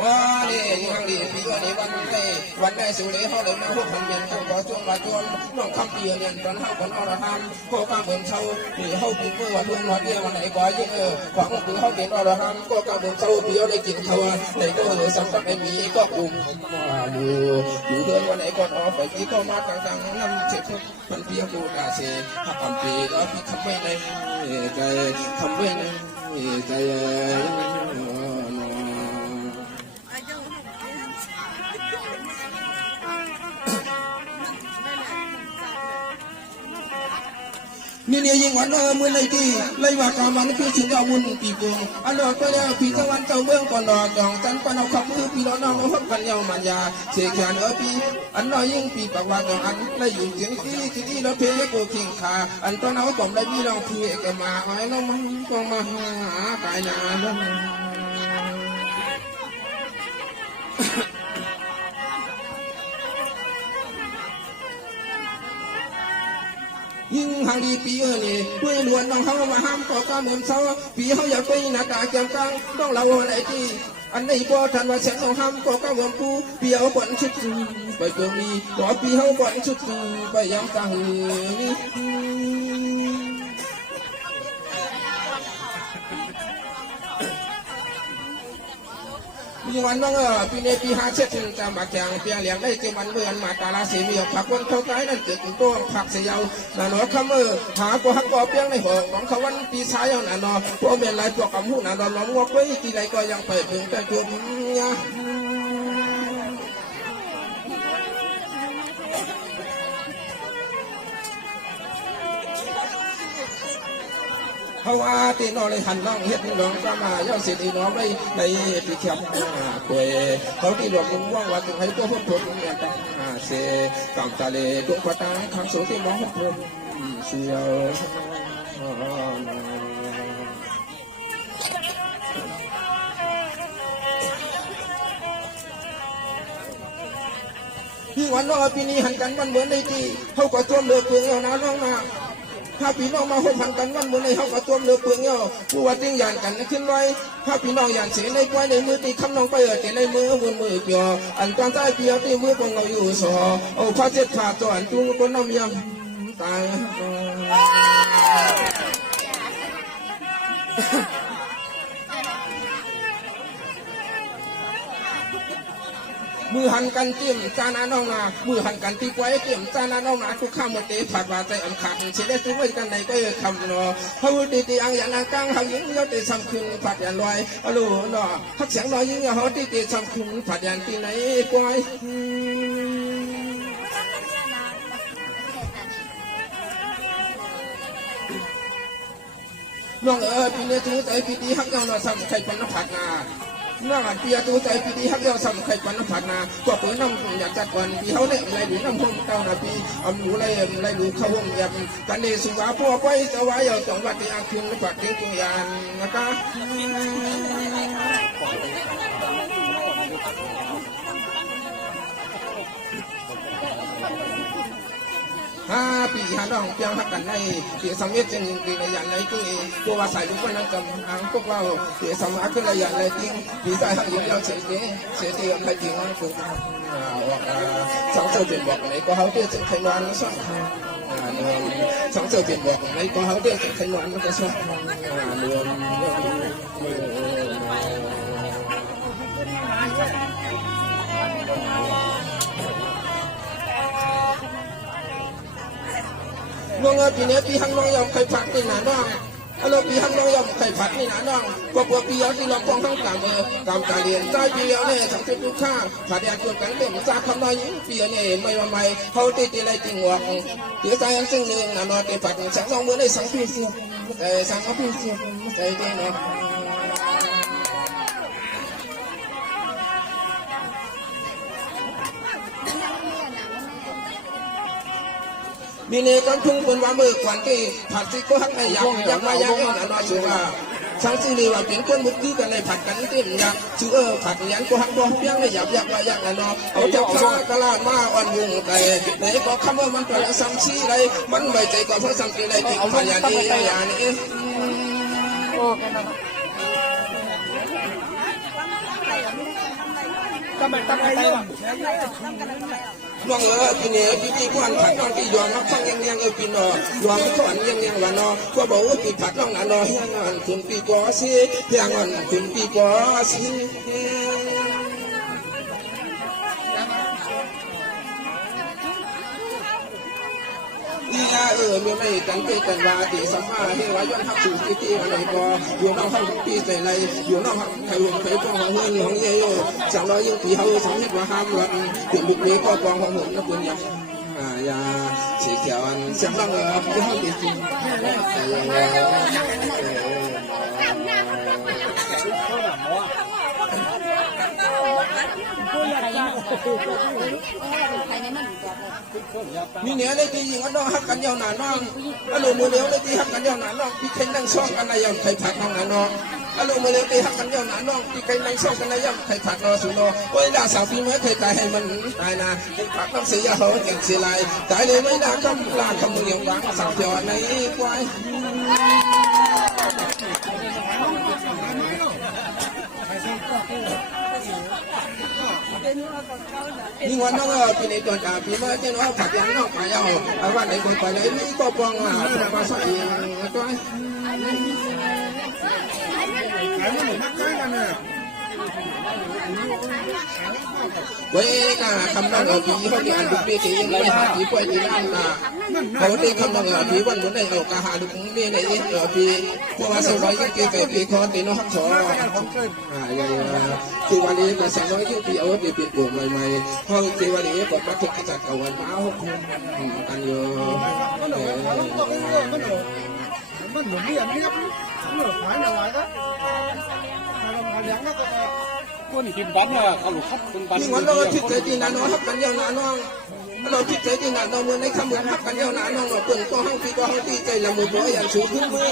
ว่าเนี่ยยังดีพี่วันนี้วันนี้ วันได้สุริเขาเลยมาพวกพันเบียนกันก่อจวนมาจวนน้องคำเปียเรียนตอนเฮาคนอรหันโคกาเหมือนเช่าปีเฮาปีเมื่อวันเดือนวันเดียววันไหนก่อยิ่งหวังปีเฮาเป็นอรหันโคกาเหมือนเช่าปีเฮาได้กินข้าวในก็สำคัญไอ้มีก็กลุ่มมาอยู่เดือนวันไหนก่อนออกไปที่ก็มาต่างๆน้ำเจ็บมันเพียงกูกาเสหักคำปีแล้วพี่ทำไม่ในใจทำไม่ในใจนี่เนี่ยยิ่งวันมือในที่เลยว่ากามันคือถึงยามุนปีกงอันดอกไปแล้วปีตะวันเจ้าเมืองก่อนดอกจองจันปนเอาขับมือปีน้องเอาหักกันยาวมันยาเสียแขนปีอันน้อยยิ่งปีปากว่าจองอันเลยอยู่เสียงที่เราเพยโกขิงขาอันตอนเอากล่อมได้มีเราเพียกมาไอ้น้องมันก็มาหากายนาน้องยิ่งหางดีปีนี่ด้วยล้วนน้องเขามาห้ามก่อการเหมือนเสาปีเขาอยากไปหน้าตาแก้มกลางต้องเราอะไรที่อันนี้บ่ทันว่าแสงต้องห้ามก่อการเหมือนกูปีเอาบ่อนชุดไปเกิดมีต่อปีเขาบ่อนชุดไปยังกลางนี่มีวันน้องปีนี้ปี57ถึงจะมาแข่งเปียเลี้ยงได้เจ็ดวันเมื่อมาตาลาเสียมีผักวันเท่าไกนั่นเกิดตัวผักเสียวน่ะเนาะคำหาก็หักก็เปียงในห้องของเขาวันปีชายเอาน่ะเนาะพวกเมียนลายตัวกับหูน่ะเนาะน้องงอกไว้ที่ใดก็ยังไปถึงแต่จุ่มเนี่ยเพราะว่าตีน้องเลยหันน้องเฮ็ดน้องก็มาย่อเสียดีน้องได้ในปีเขียวกวยเขาที่หลวงลุงว่างว่าถึงให้ตัวพุ่มเนี่ยตั้งเสกำตาเลดวงปะตาคำสูงที่มองพุ่มเสียวที่วันน้องปีนี้หันกันวันเหมือนในที่เขาก็จมเลือกเพื่อนนะน้องนะถ้าพี่น้องมาหุบหันกันวันเหมือนในเขาก็ตัวเลือกเปลืองเงาผู้ว่าติ้งยานกันขึ้นไว้ถ้าพี่น้องยานเสียในกล้วยในมือตีคำน้องไปเจในมือมือเปียอันตอนใต้เปียตีมือปงเงาอยู่สอเอาผ้าเช็ดขาจอนจุงบนน้ำยำตายมือหันกันจิ้มจานาน้องนามือหันกันตีไว้จิ้มจานาน้องนาคุกข้ามมาเตะผัดว่าใจอันขาดเสียได้ตัวไว้กันในก็คำเนาะเขาตีอังอย่างนางกังเขายิงยอดตีซ้ำคืนผัดยันลอยอลูเนาะพักเสียงลอยยิงเขาตีซ้ำคืนผัดยันตีไหนกวยน้องปีนี้ถือใจปีนี้ฮักเงาเนาะซ้ำใครปันผัดนาน้องปีตัวใจปีนี้ฮักเงาซ้ำใครปันผัดนาก็เปิดน้ำอยากจัดก่อนปีเขาเนี่ยอะไรดูน้ำพุ่งเต้านาปีอำดูอะไรดูเข้าห้องยำกันเดสุวาพ่อไปจะไว้เอาจังหวัดที่อาคืนปัดทิ้งตัวยานนะคะปีหาน้องเพียงหักกันในเสียสมัยจริงปีในอย่างไรก็ตัวว่าใส่ลูกคนนั้นจำหางพวกเราเสียสมัยขึ้นในอย่างไรจริงปีใส่หักยิ่งเราเสียเสียอะไรจริงว่าคือสองเสือเปลี่ยนบอกไหนก็เขาเตี้ยจะใครนอนสักสองเสือเปลี่ยนบอกไหนก็เขาเตี้ยจะใครนอนก็สักเรื่องน้องปีนี้ปีหังน้องยอมใครผัดนี่หนาน้องเราปีหังน้องยอมใครผัดนี่หนาน้องก็พวกปีเอาที่เราป้องทั้งต่างตามการเรียนใจปีเอาเนี่ยทั้งเจ้าทุกข้างผัดยาจนกันเต็มซาคำน้อยยิ่งปีเนี่ยไม่ว่าไม่เขาตีอะไรจริงวะเดี๋ยวใจยังซึ่งหนึ่งหนาน้องเก็บผัดสังสองมือได้สังพี่เสียสังพี่เสียใจเย็นนะมีเนี่ยกันทุ่งบนว่ามือกวนที่ผัดที่ก็หักในยักมายักเองนะน้อยชัวร์ช่างสิ่งนี้ว่าเป็นคนมุดคือกันในผัดกันเต็มยักชื่อผัดยันก็หักบ่เพียงในยับมายักนะน้อยเอาเจ้าข้ากะลามาอ่อนวงแต่ไหนก็คำว่ามันเป็นซ้ำชี้ไรมันใบใจก็เพื่อซ้ำกี่ไรที่ผัดยันนี่อย่างนี้ Tambah Taiwan. น้องปีนี้ปีกวนผัดน้องที่ยอมรับฟังยังปีนอยอมสอนยังวันนอก็บอกว่าปีผัดน้องนอเฮียงอนถึงปีกว่าสิเฮียงอนถึงปีกว่าสินี่นะเมื่อไม่กันเป็นกันว่าตีสัมมาเฮวาย้อนทับสู่ที่อะไรก็อยู่น้องห้องปีใส่ไรอยู่น้องห้องไข่หุ่นไข่ฟองของเฮือนของเย่โย่จังร้อยยิ่งปีเฮาสองเม็ดว่าห้ามวันถึงบุกนี้ก็กองของหุ่นนักบุญยังยาสีเขียวเสียงร้องที่ห้องปีจริงมีเนื้อเลยตียิงก็ต้องหักกันยาวหนาน้องอารมณ์มือเลี้ยวเลยตีหักกันยาวหนาน้องพี่เข่งนั่งซ่องกันในยำไข่ผัดน้องหนาน้องอารมณ์มือเลี้ยวตีหักกันยาวหนาน้องพี่เข่งนั่งซ่องกันในยำไข่ผัดนอสุนอโอ้ยด่าสาวพี่เมื่อเคยตายให้มันตายนะไข่ผัดต้องเสียเขาเก่งเสียลายตายเลยไม่ด่าคำลาคำมึงยังหวังสาวเดียวในควายยิ่งวันน้องปีนี้ตัวจ่าปีเมื่อเจ้าน้องผัดยังน้องไปเอาวันไหนคนไปไหนนี่ก็ปองปลาสอยตัวเว้ยก็คำนั่งปีเขาที่อันดุปีที่ยังไม่หาที่ป่วยที่นั่นเขาที่คำนั่งปีวันนู้นได้เอากระหาดุปีในปีพวกเราสมัยยังเก็บปีคอนตีน้องสอที่วันนี้ก็เสียน้อยที่ปีเอาไปเป็นกลุ่มใหม่ๆห้องที่วันนี้ก็มาถึงจัดกับวันเมากันอยู่มันหนุ่มนี่อย่างนี้ครับหนุ่มขายหน่อยก็เลี้ยงก็คนกินบ้านเนี่ยเขาหลุดครับคนบ้านนี่วันเราที่เจดีนาน้องฮับกันเยานาน้องเราที่เจดีนาน้องเมื่อในคำเหมือนฮับกันเยานาน้องเราเปิดก็ห้องปีก็ห้องตีใจละมือบัวอย่างสูงขึ้นเมื่อ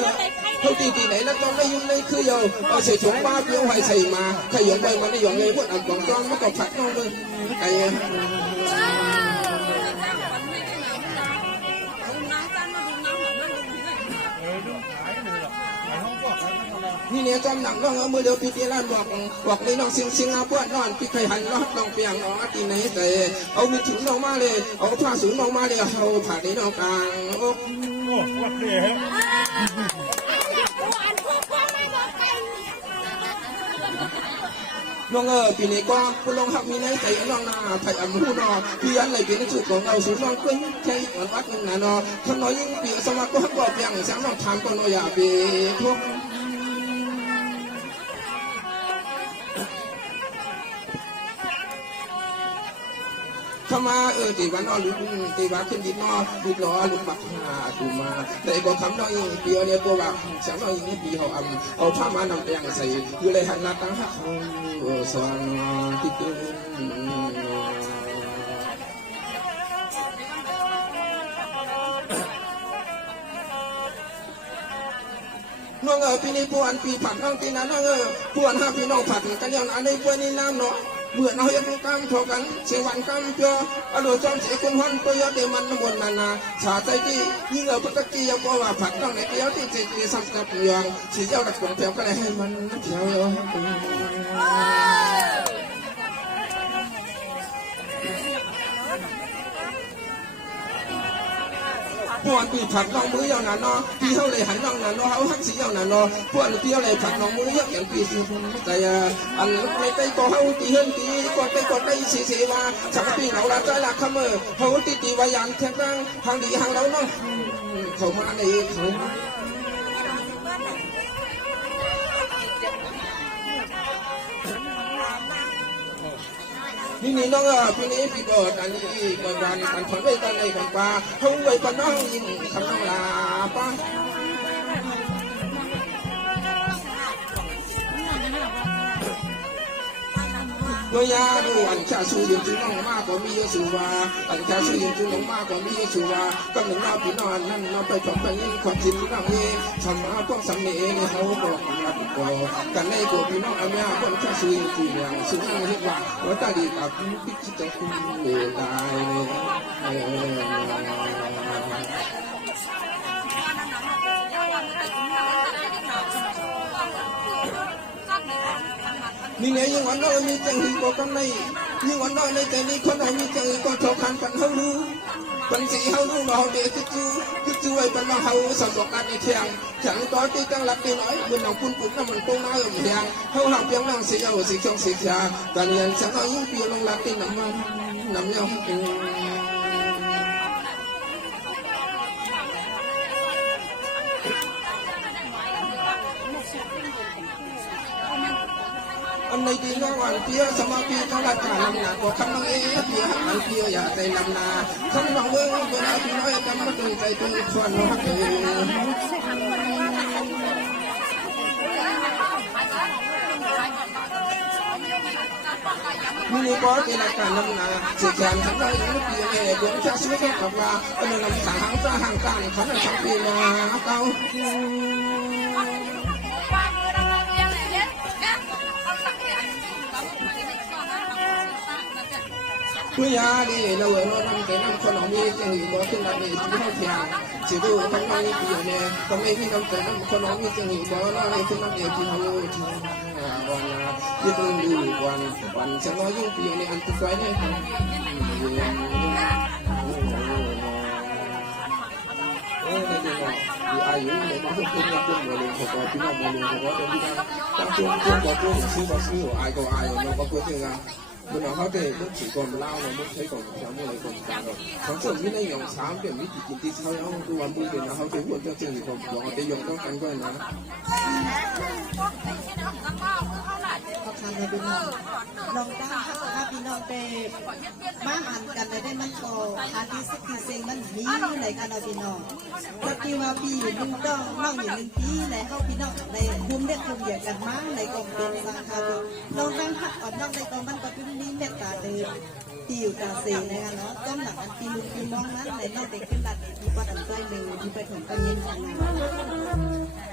เขาตีตีไหนแล้วก็ไม่ยุ่งเลยคือเยาเอาใส่ถุงบ้าเปี้ยวให้ใส่มาใครหยงไปมันได้หยงเลยพวกอันกองกองมันก็ผัดน้องเลยไอ้นี่เนี่ยจำหนังน้องเอามือเดียวพี่ที่ร้านบอกนี่น้องสิงอาปวดนอนพี่เคยหันน้องเปียงน้องตีไหนแต่เอามีถุงน้องมาเลยเอาผ้าสูงน้องมาเลยเอาผ่าในน้องกลางโอ้วัดเดียวน้องปีนี้ก็คุณลองหักมีในใจน้องนาไทยอันหูนอพี่อันเลยเป็นจุดของเราสูงน้องขึ้นใช่อันวัดนึงนะนอขน้อยยิ่งปีสมัครก็หักบอกอย่างแสงน้องทำก็น้อยอย่าไปทุกเข้ามาตีวันนอลุกตีวันขึ้นดินนอลุกล้อลุกบักดูมาแต่ก็คำน้อยปีเนี่ยตัวแบบเสียงน้อยยิ่งปีเขาเอาผ้ามานำไปยังใส่อยู่เลยหันหน้าตั้งหักสว่างติดตึงน้องปีนี้ปวนปีผัดน้องตีนั้นน้องปวนห้าพี่น้องผัดกันยังอันนี้ปวนนี่น้ำเนาะเมื่อเราเห็นกำทอกันเสียวันกำเปียวอารมณ์จอมเสียคนหันตัวยอดเดมันน้ำมันนานาชาใจดียิ่งเอาปกติยังบอกว่าผัดต้องไหนเดียวที่เจดีสัมผัสอย่างสีเจ้าดักของแถวก็เลยให้มันแถวพวกปีผัดน้องมือยาวหนาเนาะพี่เขาเลยหันน้องหนาเนาะเขาหักสียาวหนาเนาะพวกพี่เขาเลยผัดน้องมือเยอะอย่างปีสีแต่อันในใจก็เขาตีเฮิร์นตีกดไปกดได้สีว่าสักปีเราละใจละขมือเขาตีวายานแข็งแรงทางดีทางเราเนาะเขามาในเขานี่น้องพี่นี้พี่เบิร์ดอันนี้เบิร์ดอันขวัญไว้กันในกันป่าเขาไว้กันน้องยิงคำน้องลาป้าโดยยาดูอันชาสูยิงจุน้องมากกว่ามีเยสูวาอันชาสูยิงจุน้องมากกว่ามีเยสูวาก็หนึ่งเราพี่นอนนั่นเราไปจบไปยิ่งความจริงน้องเองทำมาต้องสำเนียงเขาบอกมาก่อกันในตัวพี่น้องอาเมียคนชาสูยิงจุอย่างซึ่งนั่งเห็นว่าว่าตาดีกับพี่คิดจะคุณเวลา มีเนี่ยยังวันน้อยมีจังหิบอกกันในยังวันน้อยในใจนี้คนเรามีจังก็ทอคันกันเขารู้ปันสีเขารู้มาเขาเด็กจู่ไอ้ปันมาเขาสำบอกกันในเทียงฉันก็ตีตั้งหลักตีน้อยบนหนองปุ่นปุ่นน้ำมันโป่งน้อยเทียงเขาหลับเพียงนั่งสีเอาสีช่องสีชาการเงินฉันเอายิ่งเปลี่ยนลงหลักตีน้ำมันน้ำเงาอันในดีน้องอันเพียสมาปีเขาละการนำหนาก็คำน้องเอ๋เพียอันเพียอย่าใจนำนาคำน้องเอ๋เวลาที่น้อยจำมาตึงใจตึงส่วนหักเอ๋มินิบอสเป็นอาการน้ำหนาเสียแขนทั้งได้ยังไม่เพียงเดือนชาชีวิตกลับมาเป็นลำสางจ้าห่างกันเขาไม่ทำปีนาเก่าผู้ยาดีเราเราทำเป็นน้ำคนเรามีจังหวะบอกขึ้นมาในที่เขาเทียงสิดูทั้งไม่เพียงเนี่ยต้องไม่มีน้ำแต่น้ำคนเรามีจังหวะบอกเราในขึ้นมาในที่เขาที่วันนะที่ต้องดูวันฉันน้อยยิ่งเพียงในอันตรายเนี่ยอายุเนี่ยมันเป็นอย่างเดิมเลยเขาบอกที่น้องมองเขาบอกที่นั่นตั้งตัวบอกตัวซื้ออายก็อายเราก็พูดถึงกันบนหลังเขาเด็กมันถือกลมเล่ามันไม่ใช่กลมแถวอะไรกลมกลางเขาเจอที่ในหยองสามเดี๋ยวมีกินที่เขาเอาตัวมือเดี๋ยวนะเขาจะพูดจะเจอที่กลมหยองแต่หยองต้องกันก็นะเขาทำในเป็นน้องตั้งถ้าพี่น้องไปมาหันกันได้มันก็หาที่สักทีเซงมันมีในกันเอาพี่น้องถ้าพี่ว่าพี่อยู่หนึ่งต้องน้องอยู่หนึ่งพี่ในเขาพี่น้องในคุมเด็กคุมเดียวกันมาในกองเป็นสังคมน้องตั้งหักอ่อนน้องในกองมันก็เป็นนี้เม็ดตาเดิมที่อยู่ตาเซนะคะเนาะต้นหลังอันตีลุงตีมองนั้นในน้องเด็กขึ้นหลักที่วัดอันใจเลยที่ไปถึงกันเย็นของงาน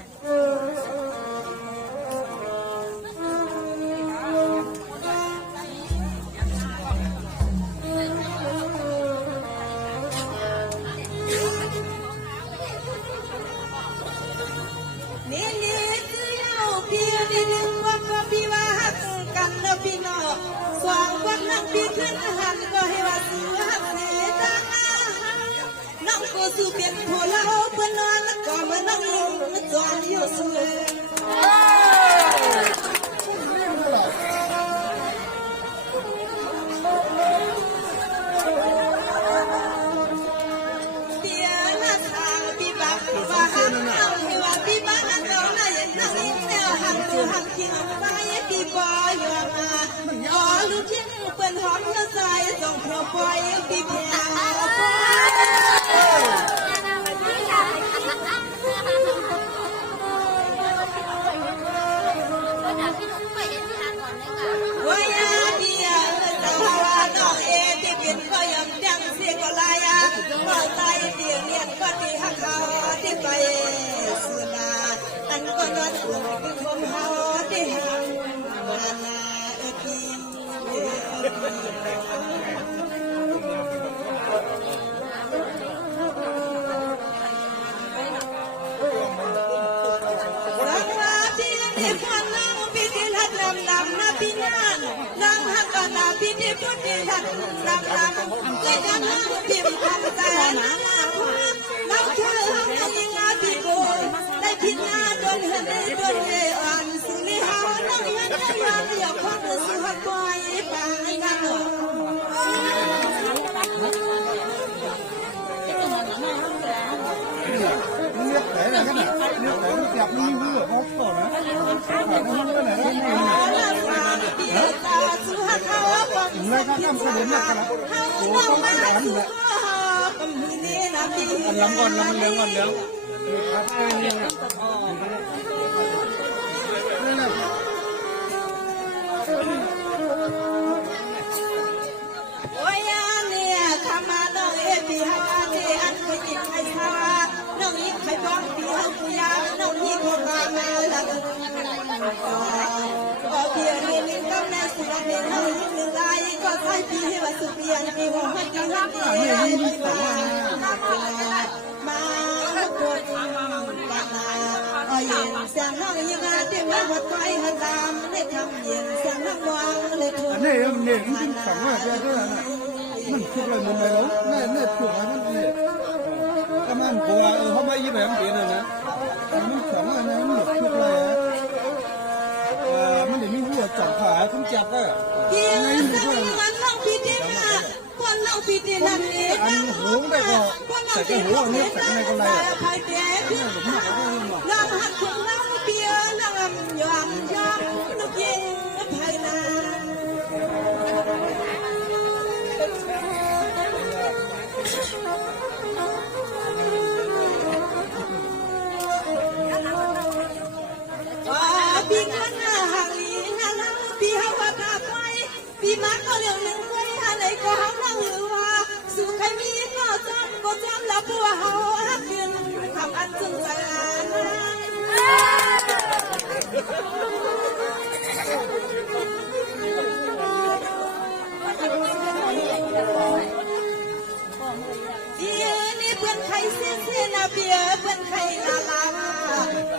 พี่น้องสว่างวันนั่งพี่ขึ้นหันก็ให้ว่าซื้อหักเสียจ้าน้องก็สู้เปลี่ยนหัวเราเพื่อนนอนแล้วก็มานั่งลงจอนอยู่สวยเดี๋ยวหน้าทางพี่บักว่าหันเอาให้ว่าพี่บักนั่งนอนนั่งนั่งนิ่งแนวหันดูหันคิงไปพี่บอยอยู่มาอ๋อลูกชิ้นเป็นหอมเนื้อใสส่งพระปอยพี่แพว่ายาเดียแต่ว่าน้องเอที่เป็นก็ยังจังเสียก็ลายาว่าใจเดียเนียนก็ที่หักเขาที่ไปเสือนาอันก็นอนอุ่นเป็นคนเฮาที่หังมานาพี่รักว่าที่นี่พันนั่งพี่ที่ทัดนำนะพี่นั่งหักกันนะพี่ที่พูดที่ทัดนำเลยกันนั่งพิมพ์คำแต่นั่งน้ำเชื่อหักยังงาพี่โกได้พิจารณาโดนเห็นได้โดนเอ่อนสิ่งนี้หานั่งยังได้ยังอยากความรู้สึกปล่อยไปนั่งเลือกไหนอะไรกันเนี่ยเลือกไหนมันจับมีมือเขาต่อนะขาดมันก็ไหนแล้วนี่เลยข้ามเสด็จนักกันละโอ้ต้องไปหลานอยู่ละอันล้ำก่อนล้ำเลี้ยงก่อนเลี้ยงครับเลี้ยงอ่ะโอ้ยเนี่ยทำมาน้องเอพี่ฮาที่อันก็ยิ่งให้ชาน้องยิ่งให้ฟังพี่ฮาผู้ยาน้องยิ่งคนมาแม่ละก็เพียงเรื่องก็แม่สุดเด่นน้องยิ่งหนึ่งลายก็ใช้พี่ให้ว่าสุดเพียงพี่หัวให้พี่ฮักเดียวมาคนกันนาเย็น เสียงน้องยังงานที่มาหัดไฟหัดตามได้ทำเย็นเสียงน้องวางเลยทุก อันนี้มันเนี่ยมันฝังว่าจะได้มันทุกเลยมันไม่รู้เนี่ยถูกอะไรมันเนี่ยถ้ามันกลัวเขาไม่ยิ้มแบบนี้นะมันฝังอะไรมันทุกเลยมันเดี๋ยวมีหัวจับขาคุณจับก็ เกี่ยวกับงานน้องพี่ที่มาคนน้องพี่ที่นั่นเองนะคนน้องพี่ที่นั่นเองนะภายแก่ขึ้นมาน้ำหักของน้องเปียน้ำยอมลูกยิงภายนาปีกันหน้าหักลีนั่นปีเขาว่าขาดไปปีมาก็เรื่องหนึ่งไว้อะไรก็เขาเล่าหรือว่าสู่ใครมีก็จำแล้วผัวเขาหักเงินทำอันจึงใจเบียนี่เพื่อนใครเสียนะเบียเพื่อนใครลา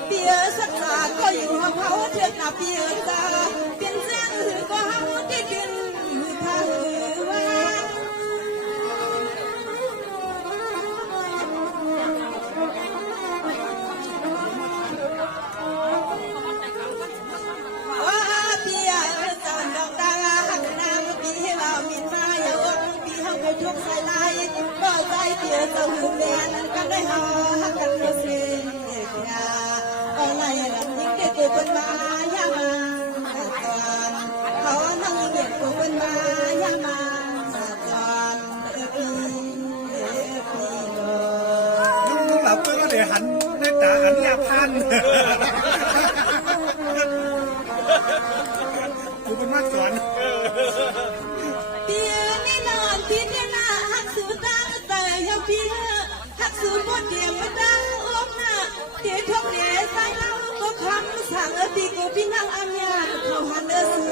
เบียสักหาก็อยู่ห้องเขาเถื่อนนะเบียตาเป็นแสงหือก็เขาที่กินผ้าหือว่าเบียตอนดอกดาหักนางปีเราบินมาอย่าอกปีเขาไปทุกสายลายก็ใจเบียจะหือแดนกันได้หาหักกันเสียอะไรล่ะนี่เด็กเป็นมายามาเขานั่งเด็กเป็นมายามาจอนมึงหลับก็เดี๋ยวหันได้ตาหันยาพันกูเป็นมาสอนเปียนี่นอนพี่เจ้าหน้าหักสูตาแต่ยังเปียหักสูบนเดียงไม่ดังอ้อมหน้าเดี๋ยวท้องเดี๋ยวใส่เราก็คำสั่งตีกูพี่นั่งอันยาเขาหันเสื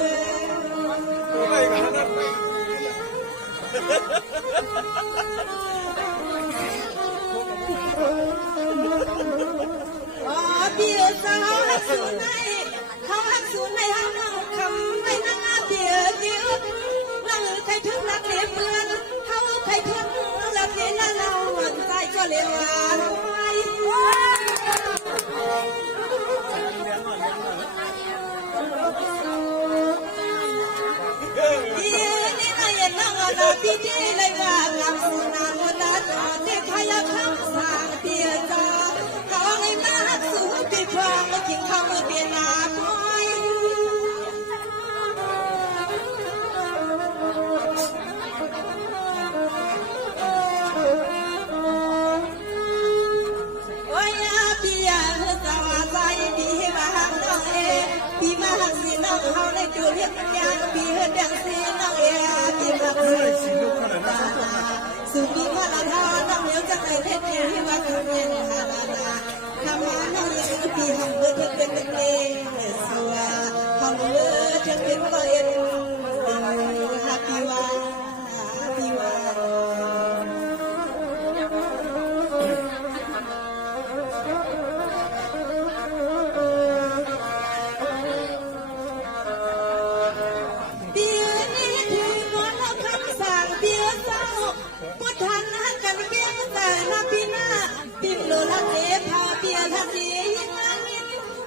เปียสาวหักสูในเขาหักสูในห้องนั่งคำไม่นั่งเปียเดียวนั่งใครถึงรักเลี้ยเพื่อนเขาใครถึงรักเลี้ยเราใจก็เลี้ยงานไว้พี่เจเลยว่างามสุนาโมนาจอเด็กพยาคำสั่งเปียจอขอให้มาสู่ปีพร้อมมากินข้าวมือเปียนาคอยโอ้ยพี่ยาสาวใจพี่มาหักน้องเอพี่มาหักสีน้องเขาได้ดูเรียกยาพี่เดังสีน้องเอพี่มาสุขีมาลาทาน้องเหนียวจะไปเทศเที่ว่าคำเย็นฮาลาลาคำมาน้องยังพี่ห้องเบอร์เป็นเล็กๆสัวห้องเบอร์จะเป็นเบอร์ฮัปปี้ว่าพี่ว่าพุทธันหันกันเบี้ยแต่ละปีหน้าปีโลละเทพาเบี้ยละเสียยิ่งนั่งยิ่ง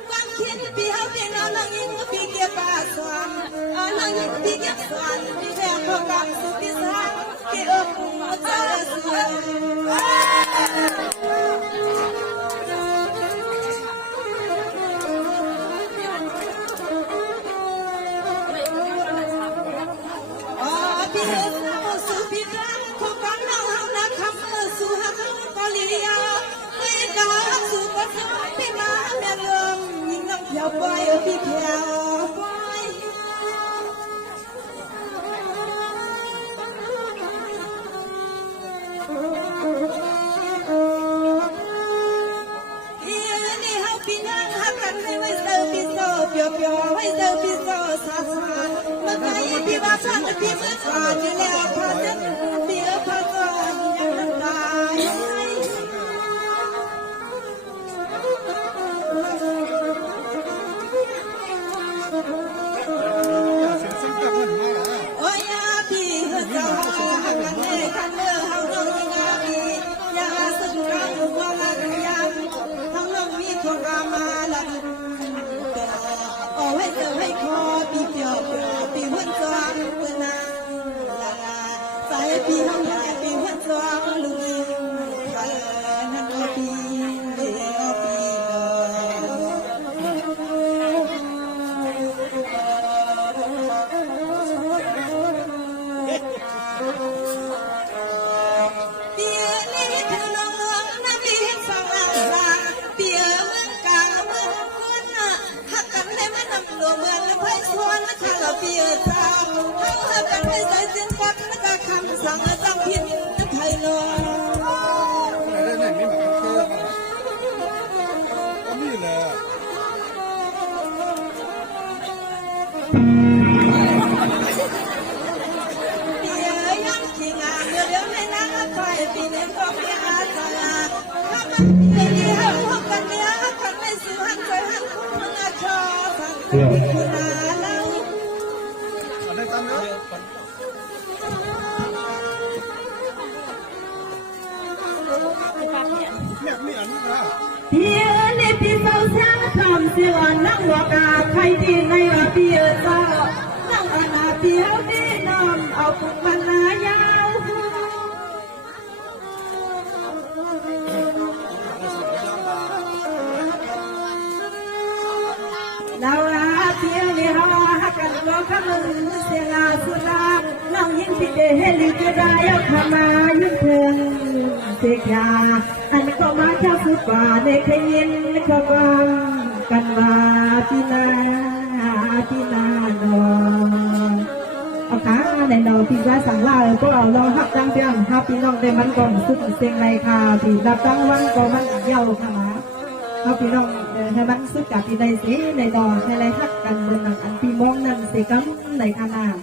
ความคิดปีเขาเบี้ยนอนยิ่งปีเกี่ยวกับสวนนั่งยิ่งปีเกี่ยวสวนปีแทงพวกกันสุขีสานเกี่ยวกับเจริญสวนปีสุขีสานสุหักกอลียาไม่กล้าสุภาษาพี่มาแม่ลมยิ่งน้ำเพียวไปพี่เพียวไปนี่เฮาพี่นั่งหักกันให้ไว้เซอร์พี่โซเปียวเปียวไว้เซอร์พี่โซซาซาเมื่อไงพี่ว่าสั่งพี่เมื่อก่อนที่แล้วพาจันเปียวพาก่อนยังน้ำตาเ มาละเอาไว้เจอให้คอปีเปียวปีหัวจางเมื่อนางใจปีห้องใหญ่ปีหัวจางลุงยิงนั่นก็ปีตัวเมืองและไพศาลข้างเราเปียจามเขากันให้ใส่เส้นฟักและก็คำสั่งจำพินไทยนอ ได้ไม่เหมือนกันก็นี่แหละ เปียยังขี้งามเดี๋ยวให้นางคอยปีนี้ก็มีอาสาถ้ามันเปียเดียวพบกันเนี้ยกันไม่สื่อหันใจหันคุณอาชอสั่งคุณอาเล่า อะไรกันเนาะแบบนี้อันนี้นะ เปียในปีเศร้าช้างทำเสียนั่งวากาใครที่ในเปียเจ้านั่งอนาเปียวดีนอนเอาปุกมันนายาวดาวลาเปียวนี่ฮาวฮักกันก็ขมึงเสียลาสุดาน้องยิ่งที่เดเฮลิจะได้เอาขมายุ่งเถิงเสียยาอันก็มาเจ้าสุดป่าในขยินเขาบังกันว่าพี่นาโนเอาขาในเราพี่ว่าสั่งว่าพวกเราหักจังเพียงหักพี่น้องได้มันก่อนสุดเสียงไรค่ะพี่รับจังวังก็มันเย้าค่ะเอาพี่น้องให้มันสุดจากที่ใดสิในดอกในไรทักกันเดินหลังอันพี่มองนั่นสิกัมในขนาด